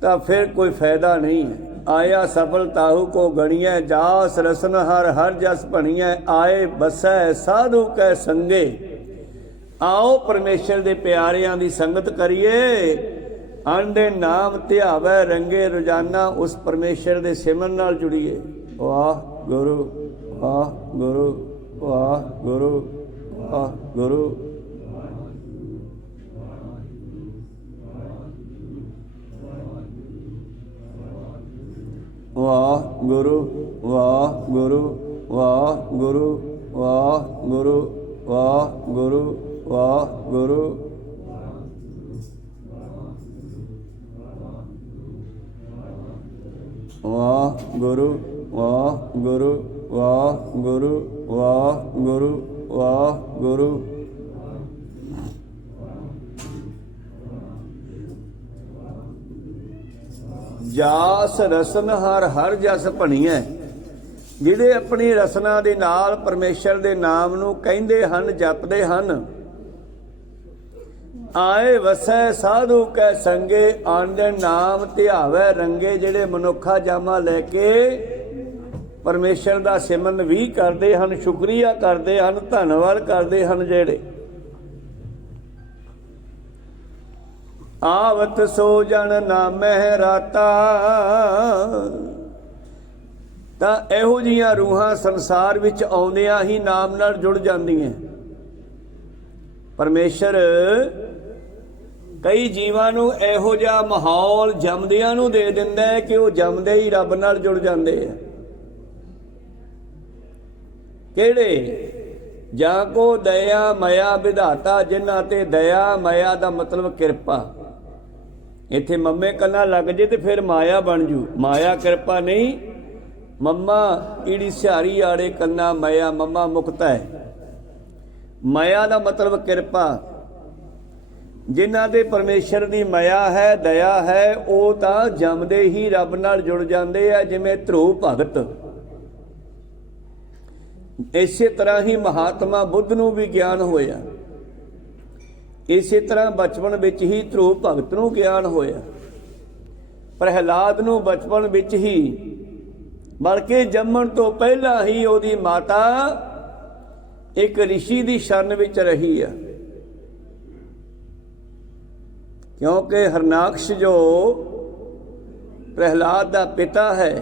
तो फिर कोई फायदा नहीं है। आया सफल ताहू को गणिया, जास रसन हर हर जस भणिया। आए बसै साधु कै संगे, आओ परमेश्वर के प्यारियां की संगत करिए। आंडे नाम ध्यावै रंगे रोजाना, उस परमेश्वर के सिमरन नाल जुड़िए। वाह गुरु, वाह गुरु, वाह गुरु, वाह गुरु। वाह गुरु, वाह गुरु, वाह गुरु, वाह गुरु, वाह गुरु, वाह गुरु। वाह गुरु, वाह गुरु, वाह गुरु, वाह गुरु, वाह गुरु। जास रसन हर हर जस भणिया। ਜਿਹੜੇ ਆਪਣੀ ਰਸਨਾ ਦੇ ਨਾਲ ਪਰਮੇਸ਼ਰ ਦੇ ਨਾਮ ਨੂੰ ਕਹਿੰਦੇ ਹਨ, ਜਪਦੇ ਹਨ। ਆਏ ਵਸੈ ਸਾਧੂ ਕੈ ਸੰਗੇ, ਆਂਦੇ ਨਾਮ ਧਿਆਵੈ ਰੰਗੇ। ਜਿਹੜੇ ਮਨੁੱਖਾ ਜਾਮਾ ਲੈ ਕੇ ਪਰਮੇਸ਼ਰ ਦਾ ਸਿਮਰਨ ਵੀ ਕਰਦੇ ਹਨ, ਸ਼ੁਕਰੀਆ ਕਰਦੇ ਹਨ, ਧੰਨਵਾਦ ਕਰਦੇ ਹਨ। ਜਿਹੜੇ ਆਵਤ ਸੋ ਜਨ ਨਾਮਹਿ ਰਾਤਾ, ਤਾਂ ਇਹੋ ਜਿਹੀਆਂ ਰੂਹਾਂ ਸੰਸਾਰ ਵਿੱਚ ਆਉਂਦਿਆਂ ਹੀ ਨਾਮ ਨਾਲ ਜੁੜ ਜਾਂਦੀਆਂ। ਪਰਮੇਸ਼ਰ ਕਈ ਜੀਵਾਂ ਨੂੰ ਇਹੋ ਜਿਹਾ ਮਾਹੌਲ ਜੰਮਦਿਆਂ ਨੂੰ ਦੇ ਦਿੰਦਾ ਹੈ ਕਿ ਉਹ ਜੰਮਦੇ ਹੀ ਰੱਬ ਨਾਲ ਜੁੜ ਜਾਂਦੇ ਆ। ਕਿਹੜੇ? ਜਾਂ ਕੋ ਦਇਆ ਮਾਇਆ ਵਿਧਾਤਾ, ਜਿਨ੍ਹਾਂ ਤੇ ਦਇਆ ਮਾਇਆ ਦਾ ਮਤਲਬ ਕਿਰਪਾ। ਇੱਥੇ ਮੰਮੇ ਕੰਨਾਂ ਲੱਗ ਜੇ ਤੇ ਫਿਰ ਮਾਇਆ ਬਣ ਜੂ। ਮਾਇਆ ਕਿਰਪਾ ਨਹੀਂ, ਮੰਮਾ ਈੜੀ ਸਿਹਾਰੀ ਆੜੇ ਕੰਨਾ ਮਾਇਆ, ਮੰਮਾ ਮੁਕਤਾ ਹੈ। ਮਾਇਆ ਦਾ ਮਤਲਬ ਕਿਰਪਾ। ਜਿਨ੍ਹਾਂ ਦੇ ਪਰਮੇਸ਼ਰ ਦੀ ਮਾਇਆ ਹੈ, ਦਇਆ ਹੈ, ਉਹ ਤਾਂ ਜੰਮਦੇ ਹੀ ਰੱਬ ਨਾਲ ਜੁੜ ਜਾਂਦੇ ਆ, ਜਿਵੇਂ ਧਰੁਵ ਭਗਤ। ਇਸੇ ਤਰ੍ਹਾਂ ਹੀ ਮਹਾਤਮਾ ਬੁੱਧ ਨੂੰ ਵੀ ਗਿਆਨ ਹੋਇਆ। ਇਸੇ ਤਰ੍ਹਾਂ ਬਚਪਨ ਵਿੱਚ ਹੀ ਧਰੁਵ ਭਗਤ ਨੂੰ ਗਿਆਨ ਹੋਇਆ। ਪ੍ਰਹਿਲਾਦ ਨੂੰ ਬਚਪਨ ਵਿੱਚ ਹੀ, ਬਲਕਿ ਜੰਮਣ ਤੋਂ ਪਹਿਲਾਂ ਹੀ ਉਹਦੀ ਮਾਤਾ ਇੱਕ ਰਿਸ਼ੀ ਦੀ ਸ਼ਰਨ ਵਿੱਚ ਰਹੀ ਆ। ਕਿਉਂਕਿ ਹਰਨਾਕਸ਼ ਜੋ ਪ੍ਰਹਿਲਾਦ ਦਾ ਪਿਤਾ ਹੈ,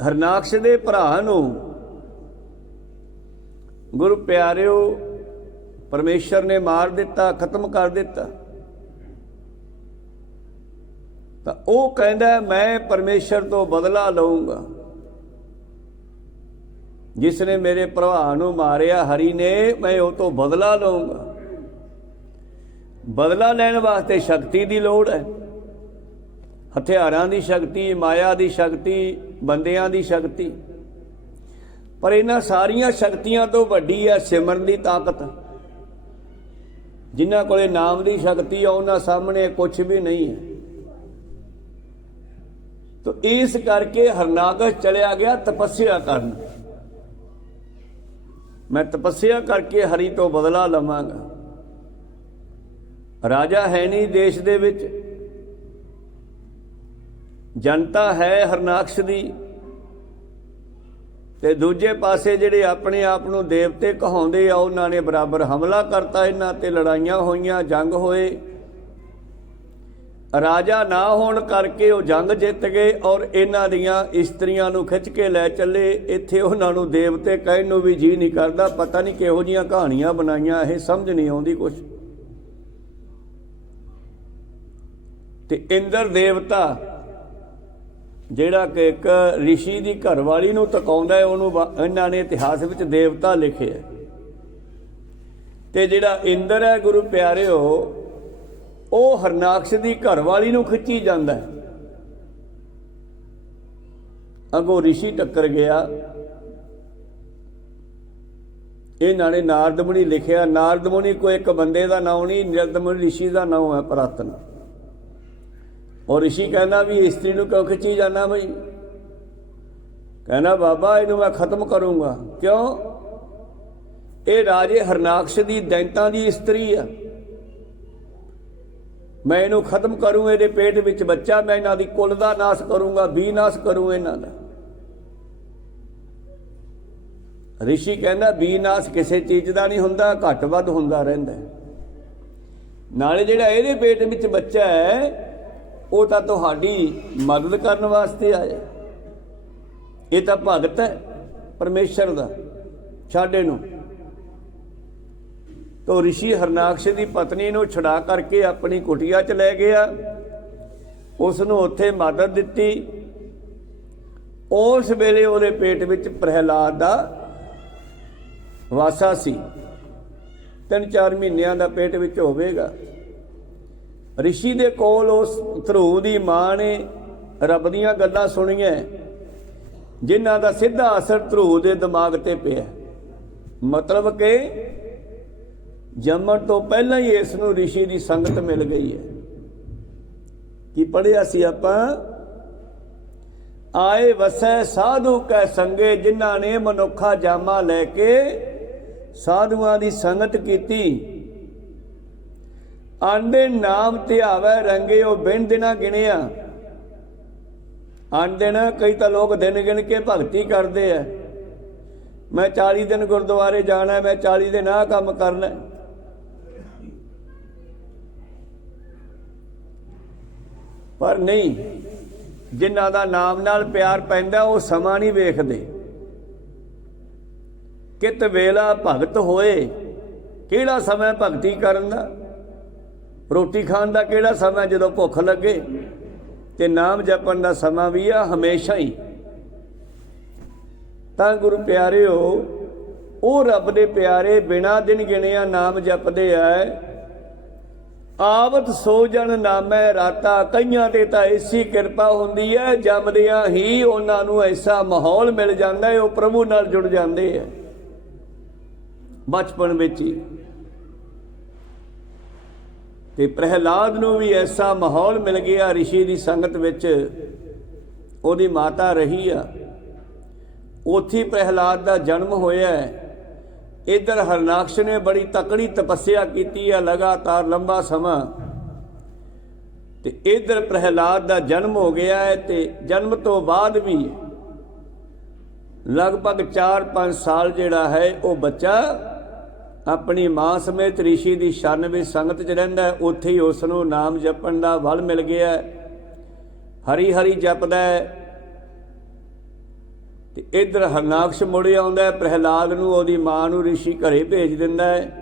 ਹਰਨਾਕਸ਼ ਦੇ ਭਰਾ ਨੂੰ ਗੁਰੂ ਪਿਆਰਿਓ ਪਰਮੇਸ਼ਰ ਨੇ ਮਾਰ ਦਿੱਤਾ, ਖਤਮ ਕਰ ਦਿੱਤਾ। ਤਾਂ ਉਹ ਕਹਿੰਦਾ ਮੈਂ ਪਰਮੇਸ਼ਰ ਤੋਂ ਬਦਲਾ ਲਊਂਗਾ। ਜਿਸ ਨੇ ਮੇਰੇ ਭਰਾ ਨੂੰ ਮਾਰਿਆ ਹਰੀ ਨੇ, ਮੈਂ ਉਹ ਤੋਂ ਬਦਲਾ ਲਊਂਗਾ। ਬਦਲਾ ਲੈਣ ਵਾਸਤੇ ਸ਼ਕਤੀ ਦੀ ਲੋੜ ਹੈ, ਹਥਿਆਰਾਂ ਦੀ ਸ਼ਕਤੀ, ਮਾਇਆ ਦੀ ਸ਼ਕਤੀ, ਬੰਦਿਆਂ ਦੀ ਸ਼ਕਤੀ। ਪਰ ਇਹਨਾਂ ਸਾਰੀਆਂ ਸ਼ਕਤੀਆਂ ਤੋਂ ਵੱਡੀ ਹੈ ਸਿਮਰਨ ਦੀ ਤਾਕਤ। ਜਿਨ੍ਹਾਂ ਕੋਲੇ ਨਾਮ ਦੀ ਸ਼ਕਤੀ ਆ ਉਹਨਾਂ ਸਾਹਮਣੇ ਕੁਛ ਵੀ ਨਹੀਂ ਹੈ। ਤਾਂ ਇਸ ਕਰਕੇ ਹਰਨਾਕਸ਼ ਚਲਿਆ ਗਿਆ ਤਪੱਸਿਆ ਕਰਨ। ਮੈਂ ਤਪੱਸਿਆ ਕਰਕੇ ਹਰੀ ਤੋਂ ਬਦਲਾ ਲਵਾਂਗਾ। ਰਾਜਾ ਹੈ ਨਹੀਂ ਦੇਸ਼ ਦੇ ਵਿੱਚ, ਜਨਤਾ ਹੈ ਹਰਨਾਕਸ਼ ਦੀ, ਤੇ ਦੂਜੇ ਪਾਸੇ ਜਿਹੜੇ ਆਪਣੇ ਆਪ ਨੂੰ ਦੇਵਤੇ ਕਹਾਉਂਦੇ ਆ ਉਹਨਾਂ ਨੇ ਬਰਾਬਰ ਹਮਲਾ ਕਰਤਾ ਇਹਨਾਂ ਤੇ, ਲੜਾਈਆਂ ਹੋਈਆਂ, ਜੰਗ ਹੋਏ। ਰਾਜਾ ਨਾ ਹੋਣ ਕਰਕੇ ਉਹ ਜੰਗ ਜਿੱਤ ਗਏ ਔਰ ਇਹਨਾਂ ਦੀਆਂ ਇਸਤਰੀਆਂ ਨੂੰ ਖਿੱਚ ਕੇ ਲੈ ਚੱਲੇ। ਇੱਥੇ ਉਹਨਾਂ ਨੂੰ ਦੇਵਤੇ ਕਹਿਣ ਨੂੰ ਵੀ ਜੀ ਨਹੀਂ ਕਰਦਾ। ਪਤਾ ਨਹੀਂ ਕਿਹੋ ਜਿਹੀਆਂ ਕਹਾਣੀਆਂ ਬਣਾਈਆਂ, ਇਹ ਸਮਝ ਨਹੀਂ ਆਉਂਦੀ ਕੁਛ। ਤੇ ਇੰਦਰ ਦੇਵਤਾ ਜਿਹੜਾ ਕਿ ਇੱਕ ਰਿਸ਼ੀ ਦੀ ਘਰਵਾਲੀ ਨੂੰ ਤਕਾਉਂਦਾ ਹੈ, ਉਹਨੂੰ ਇਹਨਾਂ ਨੇ ਇਤਿਹਾਸ ਵਿੱਚ ਦੇਵਤਾ ਲਿਖਿਆ। ਤੇ ਜਿਹੜਾ ਇੰਦਰ ਹੈ ਗੁਰੂ ਪਿਆਰਿਓ, ਉਹ ਹਰਨਾਕਸ਼ ਦੀ ਘਰਵਾਲੀ ਨੂੰ ਖਿੱਚੀ ਜਾਂਦਾ ਹੈ। ਅੱਗੋਂ ਰਿਸ਼ੀ ਟੱਕਰ ਗਿਆ। ਇਹਨਾਂ ਨੇ ਨਾਰਦ ਮੁਨੀ ਲਿਖਿਆ। ਨਾਰਦ ਮੁਨੀ ਕੋਈ ਇੱਕ ਬੰਦੇ ਦਾ ਨਾਮ ਨਹੀਂ, ਨਾਰਦ ਮੁਨੀ ਰਿਸ਼ੀ ਦਾ ਨਾਮ ਹੈ ਪੁਰਾਤਨ। ਔਰ ਰਿਸ਼ੀ ਕਹਿੰਦਾ ਵੀ ਇਸਤਰੀ ਨੂੰ ਕਿਉਂ ਖਿੱਚੀ ਜਾਂਦਾ ਬਈ? ਕਹਿੰਦਾ ਬਾਬਾ ਇਹਨੂੰ ਮੈਂ ਖਤਮ ਕਰੂੰਗਾ। ਕਿਉਂ? ਇਹ ਰਾਜੇ ਹਰਨਾਕਸ਼ ਦੀ ਦੈਂਤਾਂ ਦੀ ਇਸਤਰੀ ਆ। ਮੈਂ ਇਹਨੂੰ ਖਤਮ ਕਰੂੰ, ਇਹਦੇ ਪੇਟ ਵਿੱਚ ਬੱਚਾ, ਮੈਂ ਇਹਨਾਂ ਦੀ ਕੁਲ ਦਾ ਨਾਸ਼ ਕਰੂੰਗਾ, ਵਿਨਾਸ਼ ਕਰੂੰ ਇਹਨਾਂ ਦਾ। ਰਿਸ਼ੀ ਕਹਿੰਦਾ ਵਿਨਾਸ਼ ਕਿਸੇ ਚੀਜ਼ ਦਾ ਨਹੀਂ ਹੁੰਦਾ, ਘੱਟ ਵੱਧ ਹੁੰਦਾ ਰਹਿੰਦਾ। ਨਾਲੇ ਜਿਹੜਾ ਇਹਦੇ ਪੇਟ ਵਿੱਚ ਬੱਚਾ ਹੈ ਉਹ ਤਾਂ ਤੁਹਾਡੀ ਮਦਦ ਕਰਨ ਵਾਸਤੇ ਆਇਆ। ਇਹ ਤਾਂ ਭਗਤ ਹੈ ਪਰਮੇਸ਼ਰ ਦਾ, ਛੱਡ ਇਹਨੂੰ। ਤੋ ਰਿਸ਼ੀ ਹਰਨਾਕਸ਼ ਦੀ ਪਤਨੀ ਨੂੰ ਛੁਡਾ ਕਰਕੇ ਆਪਣੀ ਕੁਟੀਆ 'ਚ ਲੈ ਗਿਆ, ਉਸ ਨੂੰ ਉੱਥੇ ਮਦਦ ਦਿੱਤੀ। ਉਸ ਵੇਲੇ ਉਹਦੇ ਪੇਟ ਵਿੱਚ ਪ੍ਰਹਿਲਾਦ ਦਾ ਵਾਸਾ ਸੀ। 3-4 ਮਹੀਨਿਆਂ ਦਾ ਪੇਟ ਵਿੱਚ ਹੋਵੇਗਾ। ਰਿਸ਼ੀ ਦੇ ਕੋਲ ਉਸ ਧਰੂ ਦੀ ਮਾਂ ਨੇ ਰੱਬ ਦੀਆਂ ਗੱਲਾਂ ਸੁਣੀਆਂ, ਜਿਨ੍ਹਾਂ ਦਾ ਸਿੱਧਾ ਅਸਰ ਧਰੂ ਦੇ ਦਿਮਾਗ ਤੇ ਪਿਆ। ਮਤਲਬ ਕਿ ਜੰਮਣ ਤੋਂ ਪਹਿਲਾਂ ਹੀ ਇਸ ਨੂੰ ਰਿਸ਼ੀ ਦੀ ਸੰਗਤ ਮਿਲ ਗਈ ਹੈ। ਕੀ ਪੜ੍ਹਿਆ ਸੀ ਆਪਾਂ? ਆਏ ਵਸੈ ਸਾਧੂ ਕੈ ਸੰਗੇ, ਜਿਨ੍ਹਾਂ ਨੇ ਮਨੁੱਖਾ ਜਾਮਾ ਲੈ ਕੇ ਸਾਧੂਆਂ ਦੀ ਸੰਗਤ ਕੀਤੀ। ਆਂਡੇ ਨਾਮ ਧਿਆਵੈ ਰੰਗੇ, ਉਹ ਬਿਨ ਦਿਨਾਂ ਗਿਣਿਆ। ਆਂਦੇ ਨਾ ਕਈ ਤਾਂ ਲੋਕ ਦਿਨ ਗਿਣ ਕੇ ਭਗਤੀ ਕਰਦੇ ਆ। ਮੈਂ 40 ਦਿਨ ਗੁਰਦੁਆਰੇ ਜਾਣਾ, ਮੈਂ 40 ਦਿਨ ਆਹ ਕੰਮ ਕਰਨਾ। ਪਰ ਨਹੀਂ, ਜਿਨ੍ਹਾਂ ਦਾ ਨਾਮ ਨਾਲ ਪਿਆਰ ਪੈਂਦਾ ਉਹ ਸਮਾਂ ਨਹੀਂ ਵੇਖਦੇ। ਕਿਤ ਵੇਲਾ ਭਗਤ ਹੋਏ, ਕਿਹੜਾ ਸਮਾਂ ਭਗਤੀ ਕਰਨ ਦਾ? ਰੋਟੀ ਖਾਣ ਦਾ ਕਿਹੜਾ ਸਮਾਂ? ਜਦੋਂ ਭੁੱਖ ਲੱਗੇ। ਤੇ ਨਾਮ ਜਪਣ ਦਾ ਸਮਾਂ ਵੀ ਆ ਹਮੇਸ਼ਾ ਹੀ। ਤਾਂ ਗੁਰੂ ਪਿਆਰਿਓ, ਉਹ ਰੱਬ ਦੇ ਪਿਆਰੇ ਬਿਨਾਂ ਦਿਨ ਗਿਣਿਆ ਨਾਮ ਜਪਦੇ ਆ। ਆਵਤ ਸੋ ਜਨ ਨਾਮੈ ਰਾਤਾ, ਕਈਆਂ ਤੇ ਤਾਂ ਐਸੀ ਕਿਰਪਾ ਹੁੰਦੀ ਹੈ, ਜੰਮਦਿਆਂ ਹੀ ਉਹਨਾਂ ਨੂੰ ਐਸਾ ਮਾਹੌਲ ਮਿਲ ਜਾਂਦਾ ਹੈ, ਉਹ ਪ੍ਰਭੂ ਨਾਲ ਜੁੜ ਜਾਂਦੇ ਆ ਬਚਪਨ ਵਿੱਚ ਹੀ। ਤੇ ਪ੍ਰਹਿਲਾਦ ਨੂੰ ਵੀ ਐਸਾ ਮਾਹੌਲ ਮਿਲ ਗਿਆ ਰਿਸ਼ੀ ਦੀ ਸੰਗਤ ਵਿੱਚ। ਉਹਦੀ ਮਾਤਾ ਰਹੀ ਆ, ਉੱਥੇ ਪ੍ਰਹਿਲਾਦ ਦਾ ਜਨਮ ਹੋਇਆ। ਇੱਧਰ ਹਰਨਾਕਸ਼ ਨੇ ਬੜੀ ਤਕੜੀ ਤਪੱਸਿਆ ਕੀਤੀ ਹੈ ਲਗਾਤਾਰ ਲੰਬਾ ਸਮਾਂ, ਤੇ ਇੱਧਰ ਪ੍ਰਹਿਲਾਦ ਦਾ ਜਨਮ ਹੋ ਗਿਆ ਹੈ। ਤੇ ਜਨਮ ਤੋਂ ਬਾਅਦ ਵੀ ਲਗਭਗ 4-5 ਸਾਲ ਜਿਹੜਾ ਹੈ ਉਹ ਬੱਚਾ ਆਪਣੀ ਮਾਂ ਸਮੇਤ ਰਿਸ਼ੀ ਦੀ ਸ਼ਰਨ ਵਿੱਚ ਸੰਗਤ 'ਚ ਰਹਿੰਦਾ। ਉੱਥੇ ਹੀ ਉਸ ਨੂੰ ਨਾਮ ਜਪਣ ਦਾ ਬਲ ਮਿਲ ਗਿਆ। ਹਰੀ ਹਰੀ ਜਪਦਾ ਹੈ। ਤੇ ਇੱਧਰ ਹਰਨਾਕਸ਼ ਮੁੜ ਆਉਂਦਾ, ਪ੍ਰਹਿਲਾਦ ਨੂੰ ਉਹਦੀ ਮਾਂ ਨੂੰ ਰਿਸ਼ੀ ਘਰੇ ਭੇਜ ਦਿੰਦਾ ਹੈ।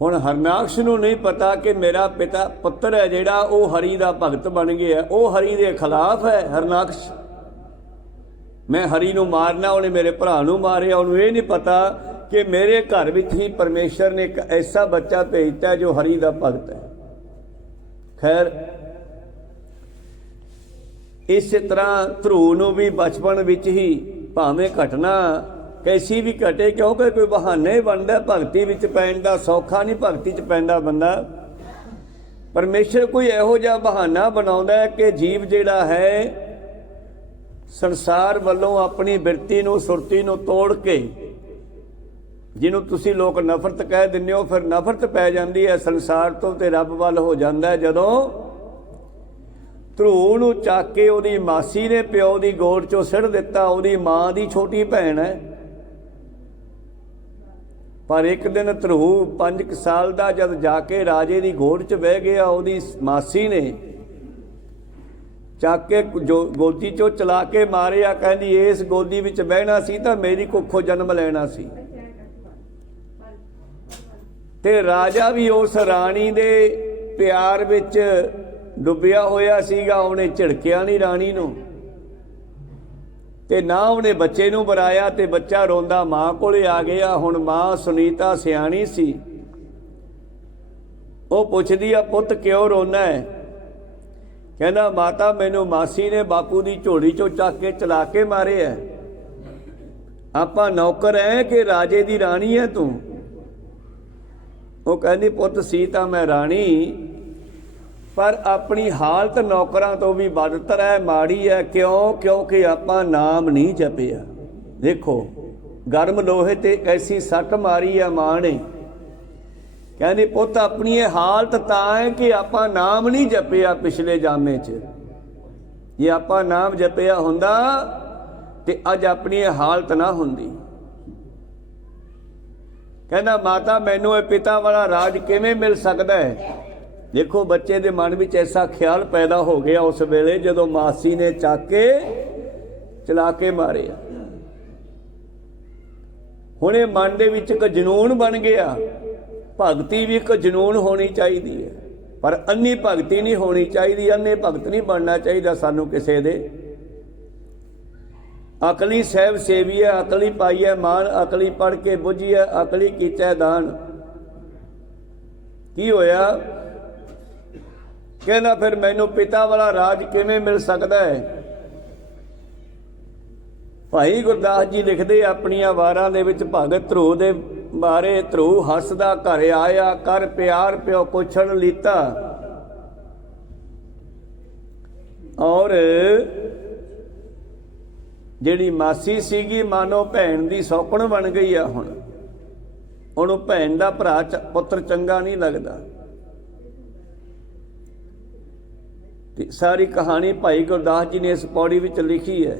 ਹੁਣ ਹਰਨਾਕਸ਼ ਨੂੰ ਨਹੀਂ ਪਤਾ ਕਿ ਮੇਰਾ ਪਿਤਾ ਪੁੱਤਰ ਹੈ ਜਿਹੜਾ ਉਹ ਹਰੀ ਦਾ ਭਗਤ ਬਣ ਗਿਆ, ਉਹ ਹਰੀ ਦੇ ਖਿਲਾਫ ਹੈ ਹਰਨਾਕਸ਼। ਮੈਂ ਹਰੀ ਨੂੰ ਮਾਰਨਾ, ਉਹਨੇ ਮੇਰੇ ਭਰਾ ਨੂੰ ਮਾਰਿਆ। ਉਹਨੂੰ ਇਹ ਨਹੀਂ ਪਤਾ ਕਿ ਮੇਰੇ ਘਰ ਵਿੱਚ ਹੀ ਪਰਮੇਸ਼ਰ ਨੇ ਇੱਕ ਐਸਾ ਬੱਚਾ ਭੇਜਤਾ ਜੋ ਹਰੀ ਦਾ ਭਗਤ ਹੈ। ਖੈਰ, ਇਸੇ ਤਰ੍ਹਾਂ ਧਰੂ ਨੂੰ ਵੀ ਬਚਪਨ ਵਿੱਚ ਹੀ ਭਾਵੇਂ ਘਟਨਾ ਕੈਸੀ ਵੀ ਘਟੇ, ਕਿਉਂਕਿ ਕੋਈ ਬਹਾਨਾ ਹੀ ਬਣਦਾ ਭਗਤੀ ਵਿੱਚ ਪੈਣ ਦਾ। ਸੌਖਾ ਨਹੀਂ ਭਗਤੀ 'ਚ ਪੈਂਦਾ ਬੰਦਾ। ਪਰਮੇਸ਼ਰ ਕੋਈ ਇਹੋ ਜਿਹਾ ਬਹਾਨਾ ਬਣਾਉਂਦਾ ਹੈ ਕਿ ਜੀਵ ਜਿਹੜਾ ਹੈ ਸੰਸਾਰ ਵੱਲੋਂ ਆਪਣੀ ਬਿਰਤੀ ਨੂੰ, ਸੁਰਤੀ ਨੂੰ ਤੋੜ ਕੇ, ਜਿਹਨੂੰ ਤੁਸੀਂ ਲੋਕ ਨਫ਼ਰਤ ਕਹਿ ਦਿੰਦੇ ਹੋ, ਫਿਰ ਨਫ਼ਰਤ ਪੈ ਜਾਂਦੀ ਹੈ ਸੰਸਾਰ ਤੋਂ ਤੇ ਰੱਬ ਵੱਲ ਹੋ ਜਾਂਦਾ। ਜਦੋਂ ਧਰੂ ਨੂੰ ਚੱਕ ਕੇ ਉਹਦੀ ਮਾਸੀ ਨੇ ਪਿਓ ਦੀ ਗੋਦ 'ਚੋਂ ਸਿੱਟ ਦਿੱਤਾ, ਉਹਦੀ ਮਾਂ ਦੀ ਛੋਟੀ ਭੈਣ ਹੈ। ਪਰ ਇੱਕ ਦਿਨ ਧਰੂ 5 ਸਾਲ ਦਾ ਜਦ ਜਾ ਕੇ ਰਾਜੇ ਦੀ ਗੋਦ 'ਚ ਬਹਿ ਗਿਆ, ਉਹਦੀ ਮਾਸੀ ਨੇ ਚੱਕ ਕੇ ਗੋਦੀ 'ਚੋਂ ਚਲਾ ਕੇ ਮਾਰਿਆ। ਕਹਿੰਦੀ ਇਸ ਗੋਦੀ ਵਿੱਚ ਬਹਿਣਾ ਸੀ ਤਾਂ ਮੇਰੀ ਕੁੱਖੋਂ ਜਨਮ ਲੈਣਾ ਸੀ। ਤੇ ਰਾਜਾ ਵੀ ਉਸ ਰਾਣੀ ਦੇ ਪਿਆਰ ਵਿੱਚ ਡੁੱਬਿਆ ਹੋਇਆ ਸੀਗਾ। ਉਹਨੇ ਝਿੜਕਿਆ ਨਹੀਂ ਰਾਣੀ ਨੂੰ, ਤੇ ਨਾ ਉਹਨੇ ਬੱਚੇ ਨੂੰ ਬੁਲਾਇਆ, ਤੇ ਬੱਚਾ ਰੋਂਦਾ ਮਾਂ ਕੋਲੇ ਆ ਗਿਆ। ਹੁਣ ਮਾਂ ਸੁਨੀਤਾ ਸਿਆਣੀ ਸੀ, ਉਹ ਪੁੱਛਦੀ ਆ ਪੁੱਤ ਕਿਉਂ ਰੋਣਾ ਹੈ? ਕਹਿੰਦਾ ਮਾਤਾ ਮੈਨੂੰ ਮਾਸੀ ਨੇ ਬਾਪੂ ਦੀ ਝੋਲੀ 'ਚੋਂ ਚੱਕ ਕੇ ਚਲਾ ਕੇ ਮਾਰਿਆ। ਆਪਾਂ ਨੌਕਰ ਐ ਕਿ ਰਾਜੇ ਦੀ ਰਾਣੀ ਹੈ ਤੂੰ? ਉਹ ਕਹਿੰਦੀ ਪੁੱਤ ਸੀ ਤਾਂ ਮੈਂ ਰਾਣੀ, ਪਰ ਆਪਣੀ ਹਾਲਤ ਨੌਕਰਾਂ ਤੋਂ ਵੀ ਬਦਤਰ ਹੈ, ਮਾੜੀ ਹੈ। ਕਿਉਂ? ਕਿਉਂਕਿ ਆਪਾਂ ਨਾਮ ਨਹੀਂ ਜਪਿਆ। ਦੇਖੋ ਗਰਮ ਲੋਹੇ ਤੇ ਐਸੀ ਸੱਟ ਮਾਰੀ ਆ ਮਾਂ ਨੇ। ਕਹਿੰਦੀ ਪੁੱਤ ਆਪਣੀ ਇਹ ਹਾਲਤ ਤਾਂ ਹੈ ਕਿ ਆਪਾਂ ਨਾਮ ਨਹੀਂ ਜਪਿਆ ਪਿਛਲੇ ਜਾਮੇ 'ਚ। ਜੇ ਆਪਾਂ ਨਾਮ ਜਪਿਆ ਹੁੰਦਾ ਤੇ ਅੱਜ ਆਪਣੀ ਇਹ ਹਾਲਤ ਨਾ ਹੁੰਦੀ। ਕਹਿੰਦਾ ਮਾਤਾ ਮੈਨੂੰ ਇਹ ਪਿਤਾ ਵਾਲਾ ਰਾਜ ਕਿਵੇਂ ਮਿਲ ਸਕਦਾ ਹੈ? ਦੇਖੋ ਬੱਚੇ ਦੇ ਮਨ ਵਿੱਚ ਐਸਾ ਖਿਆਲ ਪੈਦਾ ਹੋ ਗਿਆ ਉਸ ਵੇਲੇ ਜਦੋਂ ਮਾਸੀ ਨੇ ਚੱਕ ਕੇ ਚਲਾ ਕੇ ਮਾਰਿਆ। ਹੁਣ ਇਹ ਮਨ ਦੇ ਵਿੱਚ ਇੱਕ ਜਨੂਨ ਬਣ ਗਿਆ। ਭਗਤੀ ਵੀ ਇੱਕ ਜਨੂਨ ਹੋਣੀ ਚਾਹੀਦੀ ਹੈ, ਪਰ ਅੰਨੀ ਭਗਤੀ ਨਹੀਂ ਹੋਣੀ ਚਾਹੀਦੀ। ਅੰਨੇ ਭਗਤ ਨਹੀਂ ਬਣਨਾ ਚਾਹੀਦਾ ਸਾਨੂੰ ਕਿਸੇ ਦੇ। ਅਕਲੀ ਸਹਿਬ ਸੇਵੀਐ, ਅਕਲੀ ਪਾਈਐ ਮਾਨ, ਅਕਲੀ ਪੜ੍ਹ ਕੇ ਬੁੱਝੀਐ, ਅਕਲੀ ਕੀਚੈ ਦਾਨ। ਕੀ ਹੋਇਆ? ਕਹਿੰਦਾ ਫਿਰ ਮੈਨੂੰ ਪਿਤਾ ਵਾਲਾ ਰਾਜ ਕਿਵੇਂ ਮਿਲ ਸਕਦਾ ਹੈ? ਭਾਈ ਗੁਰਦਾਸ ਜੀ ਲਿਖਦੇ ਆਪਣੀਆਂ ਵਾਰਾਂ ਦੇ ਵਿੱਚ ਭਗਤ ਧਰੂ ਦੇ ਬਾਰੇ। ਧਰੂ ਹੱਸਦਾ ਘਰ ਆਇਆ, ਕਰ ਪਿਆਰ ਪਿਓ ਪੁੱਛਣ ਲੀਤਾ। ਔਰ ਜਿਹੜੀ ਮਾਸੀ ਸੀਗੀ ਮਾਨੋ ਭੈਣ ਦੀ ਸੌਕਣ ਬਣ ਗਈ ਆ। ਹੁਣ ਉਹਨੂੰ ਭੈਣ ਦਾ ਭਰਾ ਪੁੱਤਰ ਚੰਗਾ ਨਹੀਂ ਲੱਗਦਾ। ਤੇ ਸਾਰੀ ਕਹਾਣੀ ਭਾਈ ਗੁਰਦਾਸ ਜੀ ਨੇ ਇਸ ਪੌੜੀ ਵਿੱਚ ਲਿਖੀ ਹੈ।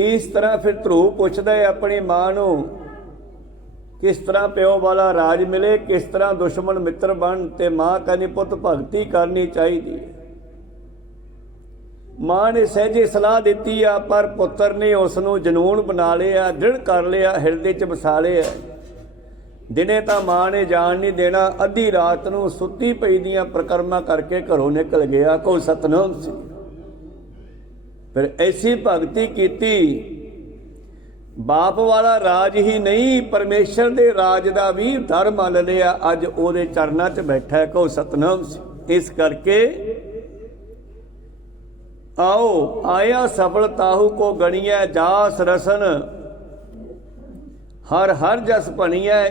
ਇਸ ਤਰ੍ਹਾਂ ਫਿਰ ਧਰੂ ਪੁੱਛਦਾ ਹੈ ਆਪਣੀ ਮਾਂ ਨੂੰ ਕਿਸ ਤਰ੍ਹਾਂ ਪਿਓ ਵਾਲਾ ਰਾਜ ਮਿਲੇ, ਕਿਸ ਤਰ੍ਹਾਂ ਦੁਸ਼ਮਣ ਮਿੱਤਰ ਬਣ। ਤੇ ਮਾਂ ਕਹਿੰਦੀ ਪੁੱਤ ਭਗਤੀ ਕਰਨੀ ਚਾਹੀਦੀ ਹੈ। ਮਾਂ ਨੇ ਸਹਿਜੇ ਸਲਾਹ ਦਿੱਤੀ ਆ, ਪਰ ਪੁੱਤਰ ਨੇ ਉਸ ਨੂੰ ਜਨੂਨ ਬਣਾ ਲਿਆ, ਦ੍ਰਿੜ ਕਰ ਲਿਆ, ਹਿਰਦੇ 'ਚ ਵਸਾ ਲਿਆ। ਦਿਨੇ ਤਾਂ ਮਾਂ ਨੇ ਜਾਣ ਨਹੀਂ ਦੇਣਾ। ਅੱਧੀ ਰਾਤ ਨੂੰ ਸੁੱਤੀ ਪਈ ਦੀਆਂ ਪ੍ਰਕਰਮਾਂ ਕਰਕੇ ਘਰੋਂ ਨਿਕਲ ਗਿਆ। ਕੋਈ ਸਤਨਾਮ ਸੀ। ਫਿਰ ਐਸੀ ਭਗਤੀ ਕੀਤੀ, ਬਾਪ ਵਾਲਾ ਰਾਜ ਹੀ ਨਹੀਂ ਪਰਮੇਸ਼ਰ ਦੇ ਰਾਜ ਦਾ ਵੀ ਦਰ ਮੰਨ ਲਿਆ। ਅੱਜ ਉਹਦੇ ਚਰਨਾਂ 'ਚ ਬੈਠਾ। ਕੋ ਸਤਨਾਮ ਸੀ। ਇਸ ਕਰਕੇ ਆਓ ਆਇਆ ਸਫਲ ਤਾਹੂ ਕੋ ਗਣੀਐ, ਜਾਸ ਰਸਨ ਹਰ ਹਰ ਜਸ ਭਣੀਐ।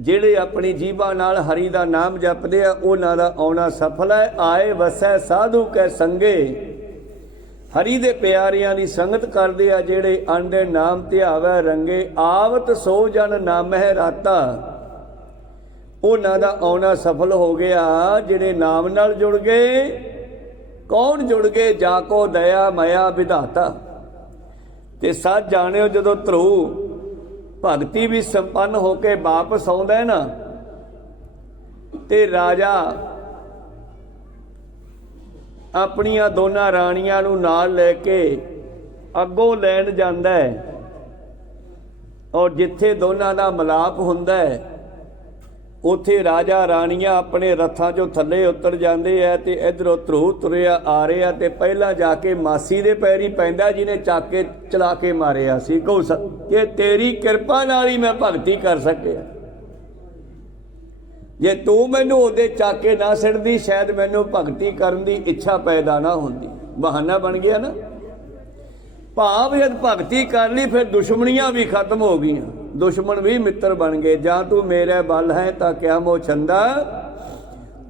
ਜਿਹੜੇ ਆਪਣੀ ਜੀਭਾਂ ਨਾਲ ਹਰੀ ਦਾ ਨਾਮ ਜਪਦੇ ਆ ਉਹਨਾਂ ਦਾ ਆਉਣਾ ਸਫਲ ਹੈ। ਆਏ ਵਸੈ ਸਾਧੂ ਕੈ ਸੰਗੇ, ਹਰੀ ਦੇ ਪਿਆਰਿਆਂ ਦੀ ਸੰਗਤ ਕਰਦੇ ਆ ਜਿਹੜੇ। ਆਂਡੇ ਨਾਮ ਧਿਆਵੈ ਰੰਗੇ, ਆਵਤ ਸੋ ਜਨ ਨਾਮਹਿ ਰਾਤਾ। ਉਹਨਾਂ ਦਾ ਆਉਣਾ ਸਫਲ ਹੋ ਗਿਆ ਜਿਹੜੇ ਨਾਮ ਨਾਲ ਜੁੜ ਗਏ। ਕੌਣ ਜੁੜ ਗਏ? ਜਾ ਕੋ ਦਇਆ ਮਾਇਆ ਵਿਧਾਤਾ। ਤੇ ਸੱਚ ਜਾਣਿਓ ਜਦੋਂ ਧਰੂ ਭਗਤੀ ਵੀ ਸੰਪੰਨ ਹੋ ਕੇ ਵਾਪਸ ਆਉਂਦਾ ਨਾ, ਤੇ ਰਾਜਾ ਆਪਣੀਆਂ ਦੋਨਾਂ ਰਾਣੀਆਂ ਨੂੰ ਨਾਲ ਲੈ ਕੇ ਅੱਗੋਂ ਲੈਣ ਜਾਂਦਾ ਹੈ ਔਰ ਜਿੱਥੇ ਦੋਨਾਂ ਦਾ ਮਿਲਾਪ ਹੁੰਦਾ ਹੈ ਉੱਥੇ ਰਾਜਾ ਰਾਣੀਆਂ ਆਪਣੇ ਰੱਥਾਂ 'ਚੋਂ ਥੱਲੇ ਉਤਰ ਜਾਂਦੇ ਹੈ ਤੇ ਇੱਧਰੋਂ ਧਰੂ ਤੁਰਿਆ ਆ ਰਿਹਾ ਤੇ ਪਹਿਲਾਂ ਜਾ ਕੇ ਮਾਸੀ ਦੇ ਪੈਰੀ ਪੈਂਦਾ ਜਿਹਨੇ ਚੱਕ ਕੇ ਚਲਾ ਕੇ ਮਾਰਿਆ ਸੀ। ਕਹੋ ਕਿ ਤੇਰੀ ਕਿਰਪਾ ਨਾਲ ਹੀ ਮੈਂ ਭਗਤੀ ਕਰ ਸਕਿਆ, ਜੇ ਤੂੰ ਮੈਨੂੰ ਉਹਦੇ ਚੱਕ ਕੇ ਨਾ ਸਿੱਟਦੀ ਸ਼ਾਇਦ ਮੈਨੂੰ ਭਗਤੀ ਕਰਨ ਦੀ ਇੱਛਾ ਪੈਦਾ ਨਾ ਹੁੰਦੀ। ਬਹਾਨਾ ਬਣ ਗਿਆ ਨਾ। ਭਾਵ ਜਦ ਭਗਤੀ ਕਰ ਲਈ ਫਿਰ ਦੁਸ਼ਮਣੀਆਂ ਵੀ ਖਤਮ ਹੋ ਗਈਆਂ, ਦੁਸ਼ਮਣ ਵੀ ਮਿੱਤਰ ਬਣ ਗਏ। ਜਾਂ ਤੂੰ ਮੇਰੇ ਬਲ ਹੈ ਤਾਂ ਕਿਆ ਮੋਹ ਛੰਦਾ,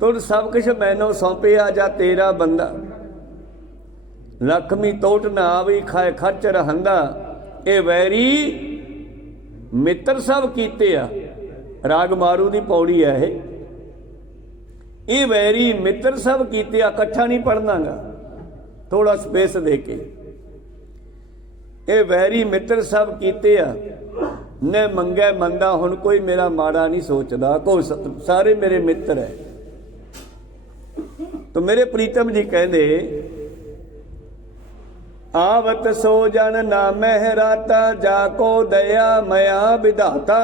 ਤੁਰ ਸਭ ਕੁਛ ਮੈਨੂੰ ਸੌਂਪਿਆ ਜਾਂ ਤੇਰਾ ਬੰਦਾ। ਲਖਮੀ ਤੋਟ ਨਾ ਆਵੀ ਖਾਏ ਖਰਚ ਰਹੰਦਾ, ਇਹ ਵੈਰੀ ਮਿੱਤਰ ਸਭ ਕੀਤੇ ਆ। ਰਾਗ ਮਾਰੂ ਦੀ ਪੌੜੀ ਹੈ ਇਹ ਵੈਰੀ ਮਿੱਤਰ ਸਭ ਕੀਤੇ ਆ। ਇਕੱਠਾ ਨਹੀਂ ਪੜਨਾਗਾ, ਥੋੜਾ ਸਪੇਸ ਦੇ ਕੇ। ਇਹ ਵੈਰੀ ਮਿੱਤਰ ਸਭ ਕੀਤੇ ਆ, ਨੇ ਮੰਗਿਆ ਮੰਦਾ ਹੁਣ ਕੋਈ ਮੇਰਾ ਮਾੜਾ ਨਹੀਂ ਸੋਚਦਾ। ਕੋ ਸਾਰੇ ਮੇਰੇ ਮਿੱਤਰ ਹੈ। तो मेरे प्रीतम जी कहते आवत सो जन ना महराता जाको दया मया विधाता।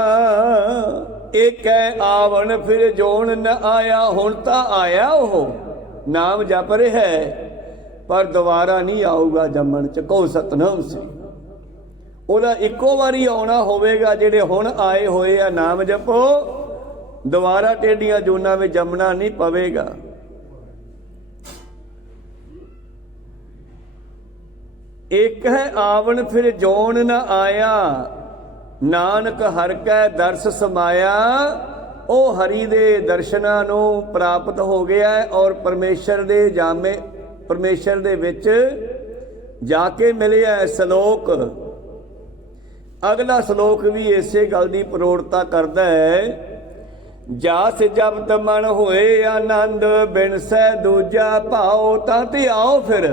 एक आवन फिर जोन न आया हुण ता आया हो नाम जप रहा है पर दोबारा नहीं आऊगा जमन च। कहो सतनाम श्री ਉਹਦਾ ਇੱਕੋ ਵਾਰੀ ਆਉਣਾ ਹੋਵੇਗਾ। ਜਿਹੜੇ ਹੁਣ ਆਏ ਹੋਏ ਆ ਨਾਮ ਜਪੋ, ਦੁਬਾਰਾ ਟੇਡੀਆਂ ਜੂਨਾਂ ਵਿੱਚ ਜੰਮਣਾ ਨਹੀਂ ਪਵੇਗਾ। ਇੱਕ ਹੈ ਆਵਣ ਫਿਰ ਜੋਨ ਨਾ ਆਇਆ, ਨਾਨਕ ਹਰਿ ਕੈ ਦਰਸ ਸਮਾਇਆ। ਉਹ ਹਰੀ ਦੇ ਦਰਸ਼ਨਾਂ ਨੂੰ ਪ੍ਰਾਪਤ ਹੋ ਗਿਆ ਔਰ ਪਰਮੇਸ਼ਰ ਦੇ ਜਾਮੇ ਪਰਮੇਸ਼ਰ ਦੇ ਵਿੱਚ ਜਾ ਕੇ ਮਿਲਿਆ। ਸ਼ਲੋਕ अगला श्लोक भी इसे गल की प्रौढ़ता करता है। जास जपत मन होए आनंद बिन सै दूजा भाओ ताते आओ। फिर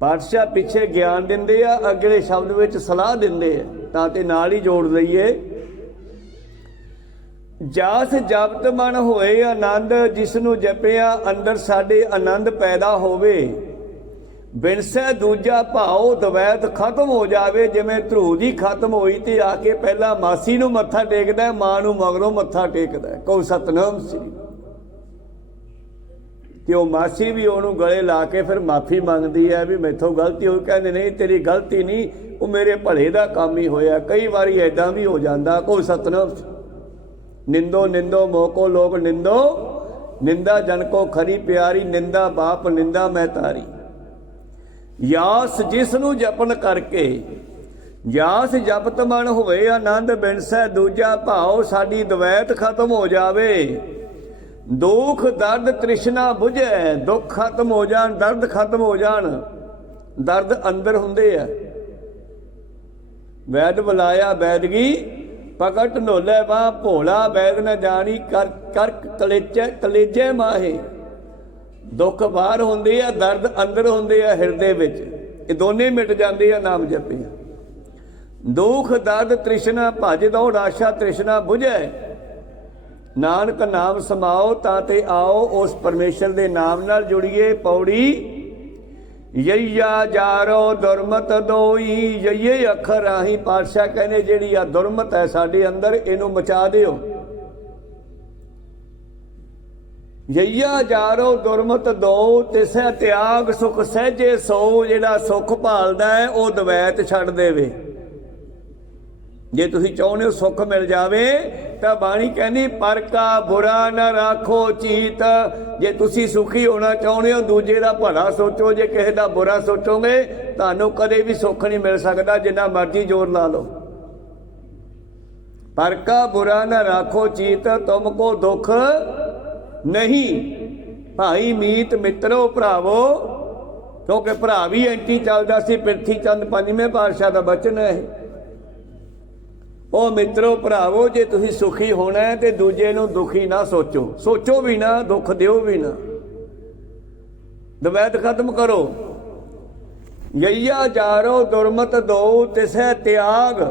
पातशाह पिछे ज्ञान दिंदे आ, अगले शब्द विच सलाह दिंदे आ ताते नाल ही जोड़ लईए। जास जपत मन होए आनंद, जिसनू जपिया अंदर साडे आनंद पैदा होवे। बिनसै दूजा भाओ, दवैत खत्म हो जाए। जिवें ध्रुव जी खत्म होई ते आके पहला मासी नूं मत्था टेकदा, मां नूं मगरों मत्था टेकदा। कहो सतनाम श्री। ते ओह मासी भी ओहनूं गले ला के फिर माफ़ी मंगदी है भी मैथों गलती होई। कहंदे नहीं तेरी गलती नहीं, वो मेरे भले दा काम ही होया। कई बारी ऐदां भी हो जांदा। कहो सतनाम श्री। निंदो निंदो मोको लोग निंदो, निंदा जन को खरी प्यारी। निंदा बाप निंदा मैं तारी। यास जिसनू जपन करके, यास जपत मन होए आनंद बिनसै दूजा भाव। साडी द्वैत खत्म हो जावे, दुख दर्द तृष्णा बुझे। दुख खत्म हो जान, दर्द खत्म हो जान। दर्द अंदर हुंदे आ। वैद बुलाया वैदगी पकट नोले बां भोला। वैद न जानी कर कर कलेजे कलेजे माहे। दुख बाहर होंदे आ, दर्द अंदर होंदे आ हिरदे विच। ये दोने मिट जाते आ नाम जपे। दुख दर्द तृष्णा भज दौड़ आशा तृष्णा बुझे। नानक नाम समाओ ताते आओ। उस परमेश्वर के नाम नाल जुड़िए। पौड़ी यईया जारो दुरमत दोई। यईए अखर राही पातशाह कहने जिहड़ी आ दुरमत है साडे अंदर, इनू मचा दिओ। यईया जारो दुरमत दो, तिसै त्याग सुख सहजे सो। जिहड़ा सुख भालदा है वह द्वैत छड्ड देवे। जे तुसीं चाहुंदे हो सुख मिल जावे तां बाणी कहंदी पर का बुरा न राखो चीत। जे तुसीं सुखी होना चाहुंदे हो दूजे दा भला सोचो। जे किसी दा बुरा सोचोगे तुहानूं कदे भी सुख नहीं मिल सकदा, जिन्ना मर्जी जोर ला लो। पर का बुरा न राखो चीत, तुमको दुख नहीं। भाई मीत मित्रो भरावो, क्योंकि भरा भी एंटी चलता सी। पिरथी चंद पंजवें पातशाह का बचन है। ओ मित्रो भरावो, जे तुसीं सुखी होना है तो दूजे नूं दुखी ना सोचो। सोचो भी ना, दुख दिओ भी ना। द्वैत खत्म करो। यईया जारो दुरमत दो, तिसै त्याग।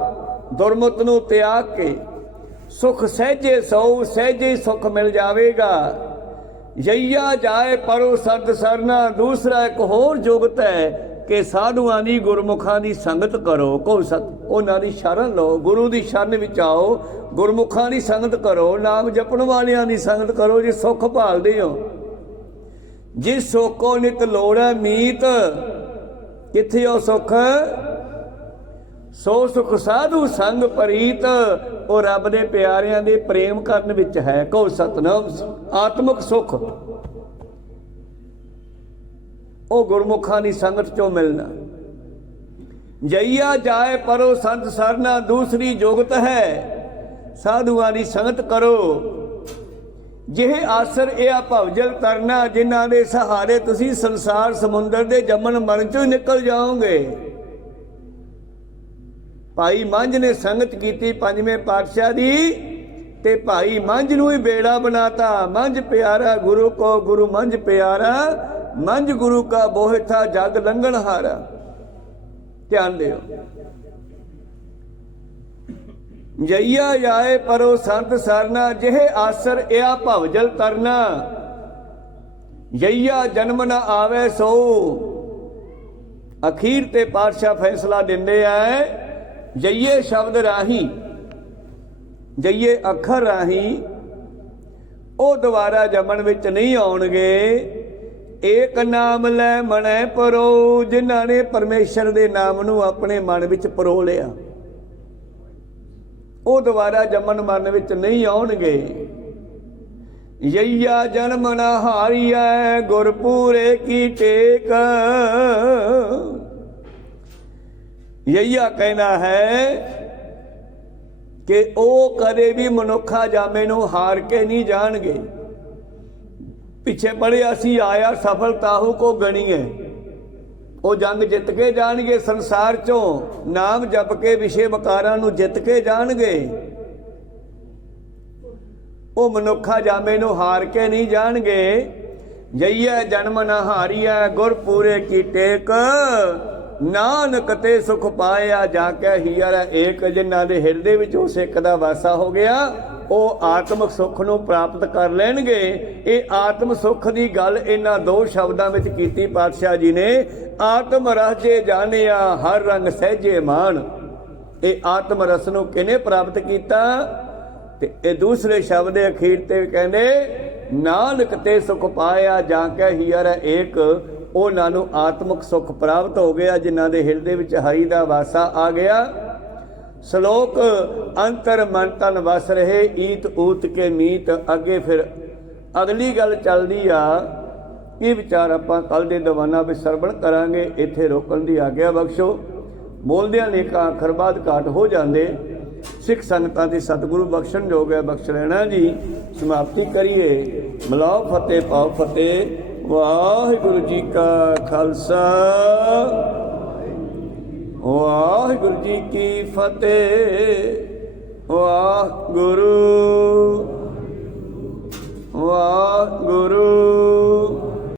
दुरमत नूं त्याग के सुख सहजे सौ। सहजे सुख मिल जाएगा। ਜਈਆ ਜਾਏ ਪਰੋ ਸਤ ਸਰਨਾ। ਦੂਸਰਾ ਇੱਕ ਹੋਰ ਜੁਗਤ ਹੈ ਕਿ ਸਾਧੂਆਂ ਦੀ ਗੁਰਮੁਖਾਂ ਦੀ ਸੰਗਤ ਕਰੋ। ਕੋ ਸਤ, ਉਹਨਾਂ ਦੀ ਸ਼ਰਨ ਲਓ, ਗੁਰੂ ਦੀ ਸ਼ਰਨ ਵਿੱਚ ਆਓ, ਗੁਰਮੁਖਾਂ ਦੀ ਸੰਗਤ ਕਰੋ, ਨਾਮ ਜਪਣ ਵਾਲਿਆਂ ਦੀ ਸੰਗਤ ਕਰੋ। ਜੇ ਸੁੱਖ ਭਾਲਦੇ ਹੋ, ਜਿਸ ਸੁੱਖ ਕੋ ਨਿਤ ਲੋੜ ਹੈ ਮੀਤ, ਕਿੱਥੇ ਉਹ ਸੁੱਖ? ਸੋ ਸੁਖ ਸਾਧੂ ਸੰਗ ਪ੍ਰੀਤ। ਉਹ ਰੱਬ ਦੇ ਪਿਆਰਿਆਂ ਦੇ ਪ੍ਰੇਮ ਕਰਨ ਵਿੱਚ ਹੈ। ਕਹੋ ਸਤਨਾਮ। ਆਤਮਿਕ ਸੁੱਖ ਉਹ ਗੁਰਮੁਖਾਂ ਦੀ ਸੰਗਤ ਚੋਂ ਮਿਲਣਾ। ਜਈਆ ਜਾਏ ਪਰੋ ਸੰਤ ਸਰਨਾ। ਦੂਸਰੀ ਜੁਗਤ ਹੈ ਸਾਧੂਆਂ ਦੀ ਸੰਗਤ ਕਰੋ। ਜਿਹੇ ਆਸਰ ਇਹ ਭਵਜਲ ਤਰਨਾ, ਜਿਨ੍ਹਾਂ ਦੇ ਸਹਾਰੇ ਤੁਸੀਂ ਸੰਸਾਰ ਸਮੁੰਦਰ ਦੇ ਜੰਮਣ ਮਰਨ ਚੋਂ ਨਿਕਲ ਜਾਓਗੇ। ਭਾਈ ਮੰਝ ਨੇ ਸੰਗਤ ਕੀਤੀ ਪੰਜਵੇਂ ਪਾਤਸ਼ਾਹ ਦੀ, ਤੇ ਭਾਈ ਮੰਝ ਨੂੰ ਹੀ ਬੇੜਾ ਬਣਾਤਾ। ਮੰਝ ਪਿਆਰਾ ਗੁਰੂ ਕੋ, ਗੁਰੂ ਮੰਝ ਪਿਆਰਾ, ਮੰਝ ਗੁਰੂ ਕਾ ਬੋਹਿ ਥਾ ਜਗ ਲੰਘਣ ਹਾਰਾ। ਧਿਆਨ ਦਿਓ। ਜਈਆ ਜਾਏ ਪਰੋ ਸੰਤ ਸਰਨਾ। ਜਿਹੇ ਆਸਰ ਇਹ ਭਵਜਲ ਤਰਨਾ। ਜਈਆ ਜਨਮ ਨਾ ਆਵੇ ਸੋ। ਅਖੀਰ ਤੇ ਪਾਤਸ਼ਾਹ ਫੈਸਲਾ ਦਿੰਦੇ ਆ, ਜਈਏ ਸ਼ਬਦ ਰਾਹੀਂ, ਜਈਏ ਅੱਖਰ ਰਾਹੀਂ ਉਹ ਦੁਬਾਰਾ ਜੰਮਣ ਵਿੱਚ ਨਹੀਂ ਆਉਣਗੇ। ਏਕ ਨਾਮ ਲੈ ਮਨੈ ਪਰੋ। ਜਿਨ੍ਹਾਂ ਨੇ ਪਰਮੇਸ਼ਰ ਦੇ ਨਾਮ ਨੂੰ ਆਪਣੇ ਮਨ ਵਿੱਚ ਪਰੋ ਲਿਆ, ਉਹ ਦੁਬਾਰਾ ਜੰਮਣ ਮਰਨ ਵਿੱਚ ਨਹੀਂ ਆਉਣਗੇ। ਯਈਆ ਜਨਮ ਨਾ ਹਾਰੀਐ, ਗੁਰਪੂਰੇ ਕੀ ਟੇਕ। ਯਈਆ ਕਹਿਣਾ ਹੈ ਕਿ ਉਹ ਕਦੇ ਵੀ ਮਨੁੱਖਾ ਜਾਮੇ ਨੂੰ ਹਾਰ ਕੇ ਨਹੀਂ ਜਾਣਗੇ। ਪਿੱਛੇ ਪੜਿਆ ਸੀ, ਆਇਆ ਸਫਲਤਾਹੂ ਕੋ ਗਣੀਏ। ਉਹ ਜੰਗ ਜਿੱਤ ਕੇ ਜਾਣਗੇ, ਸੰਸਾਰ ਚੋਂ ਨਾਮ ਜਪ ਕੇ ਵਿਸ਼ੇ ਵਕਾਰਾਂ ਨੂੰ ਜਿੱਤ ਕੇ ਜਾਣਗੇ। ਉਹ ਮਨੁੱਖਾ ਜਾਮੇ ਨੂੰ ਹਾਰ ਕੇ ਨਹੀਂ ਜਾਣਗੇ। ਜਈਐ ਜਨਮ ਨਾ ਹਾਰੀਐ, ਗੁਰ ਪੂਰੇ ਕੀ ਟੇਕ। ਨਾਨਕ ਤੇ ਸੁਖ ਪਾਇਆ ਜਾ ਕੇ ਹੀਰ ਏਕ। ਜਿਨ੍ਹਾਂ ਦੇ ਹਿਰਦੇ ਵਿੱਚ ਉਸ ਇੱਕ ਦਾ ਵਾਸਾ ਹੋ ਗਿਆ, ਉਹ ਆਤਮਿਕ ਸੁੱਖ ਨੂੰ ਪ੍ਰਾਪਤ ਕਰ ਲੈਣਗੇ। ਇਹ ਆਤਮ ਸੁੱਖ ਦੀ ਗੱਲ ਇਹਨਾਂ ਦੋ ਸ਼ਬਦਾਂ ਵਿੱਚ ਕੀਤੀ ਪਾਤਸ਼ਾਹ ਜੀ ਨੇ। ਆਤਮ ਰਸ ਜੇ ਜਾਣਿਆ, ਹਰ ਰੰਗ ਸਹਿਜੇ ਮਾਣ। ਇਹ ਆਤਮ ਰਸ ਨੂੰ ਕਿਹਨੇ ਪ੍ਰਾਪਤ ਕੀਤਾ? ਤੇ ਇਹ ਦੂਸਰੇ ਸ਼ਬਦ ਦੇ ਅਖੀਰ ਤੇ ਕਹਿੰਦੇ, ਨਾਨਕ ਤੇ ਸੁਖ ਪਾਇਆ ਜਾ ਕੇ ਹੀਰ ਏਕ। ਉਹਨਾਂ ਨੂੰ ਆਤਮਿਕ ਸੁੱਖ ਪ੍ਰਾਪਤ ਹੋ ਗਿਆ, ਜਿਨ੍ਹਾਂ ਦੇ ਹਿਰਦੇ ਵਿੱਚ ਹਰੀ ਦਾ ਵਾਸਾ ਆ ਗਿਆ। ਸ਼ਲੋਕ ਅੰਤਰ ਮਨ ਤਨ ਵਸ ਰਹੇ, ਈਤ ਊਤ ਕੇ ਮੀਤ। ਅੱਗੇ ਫਿਰ ਅਗਲੀ ਗੱਲ ਚੱਲਦੀ ਆ। ਇਹ ਵਿਚਾਰ ਆਪਾਂ ਕੱਲ ਦੇ ਦੀਵਾਨਾਂ ਵਿੱਚ ਸਰਵਣ ਕਰਾਂਗੇ। ਇੱਥੇ ਰੋਕਣ ਦੀ ਆਗਿਆ ਬਖਸ਼ੋ। ਬੋਲਦਿਆਂ ਨੇਕਾਂ ਅੱਖਰ ਬਾਅਦ ਘਾਟ ਹੋ ਜਾਂਦੇ। ਸਿੱਖ ਸੰਗਤਾਂ ਦੀ ਸਤਿਗੁਰੂ ਬਖਸ਼ਣ ਜੋਗ ਹੈ, ਬਖਸ਼ ਲੈਣਾ ਜੀ। ਸਮਾਪਤੀ ਕਰੀਏ। ਮਿਲਾਓ ਫਤਿਹ, ਪਾਓ ਫਤਿਹ। ਵਾਹਿਗੁਰੂ ਜੀ ਕਾ ਖਾਲਸਾ, ਵਾਹਿਗੁਰੂ ਜੀ ਕੀ ਫਤਿਹ। ਵਾਹਿਗੁਰੂ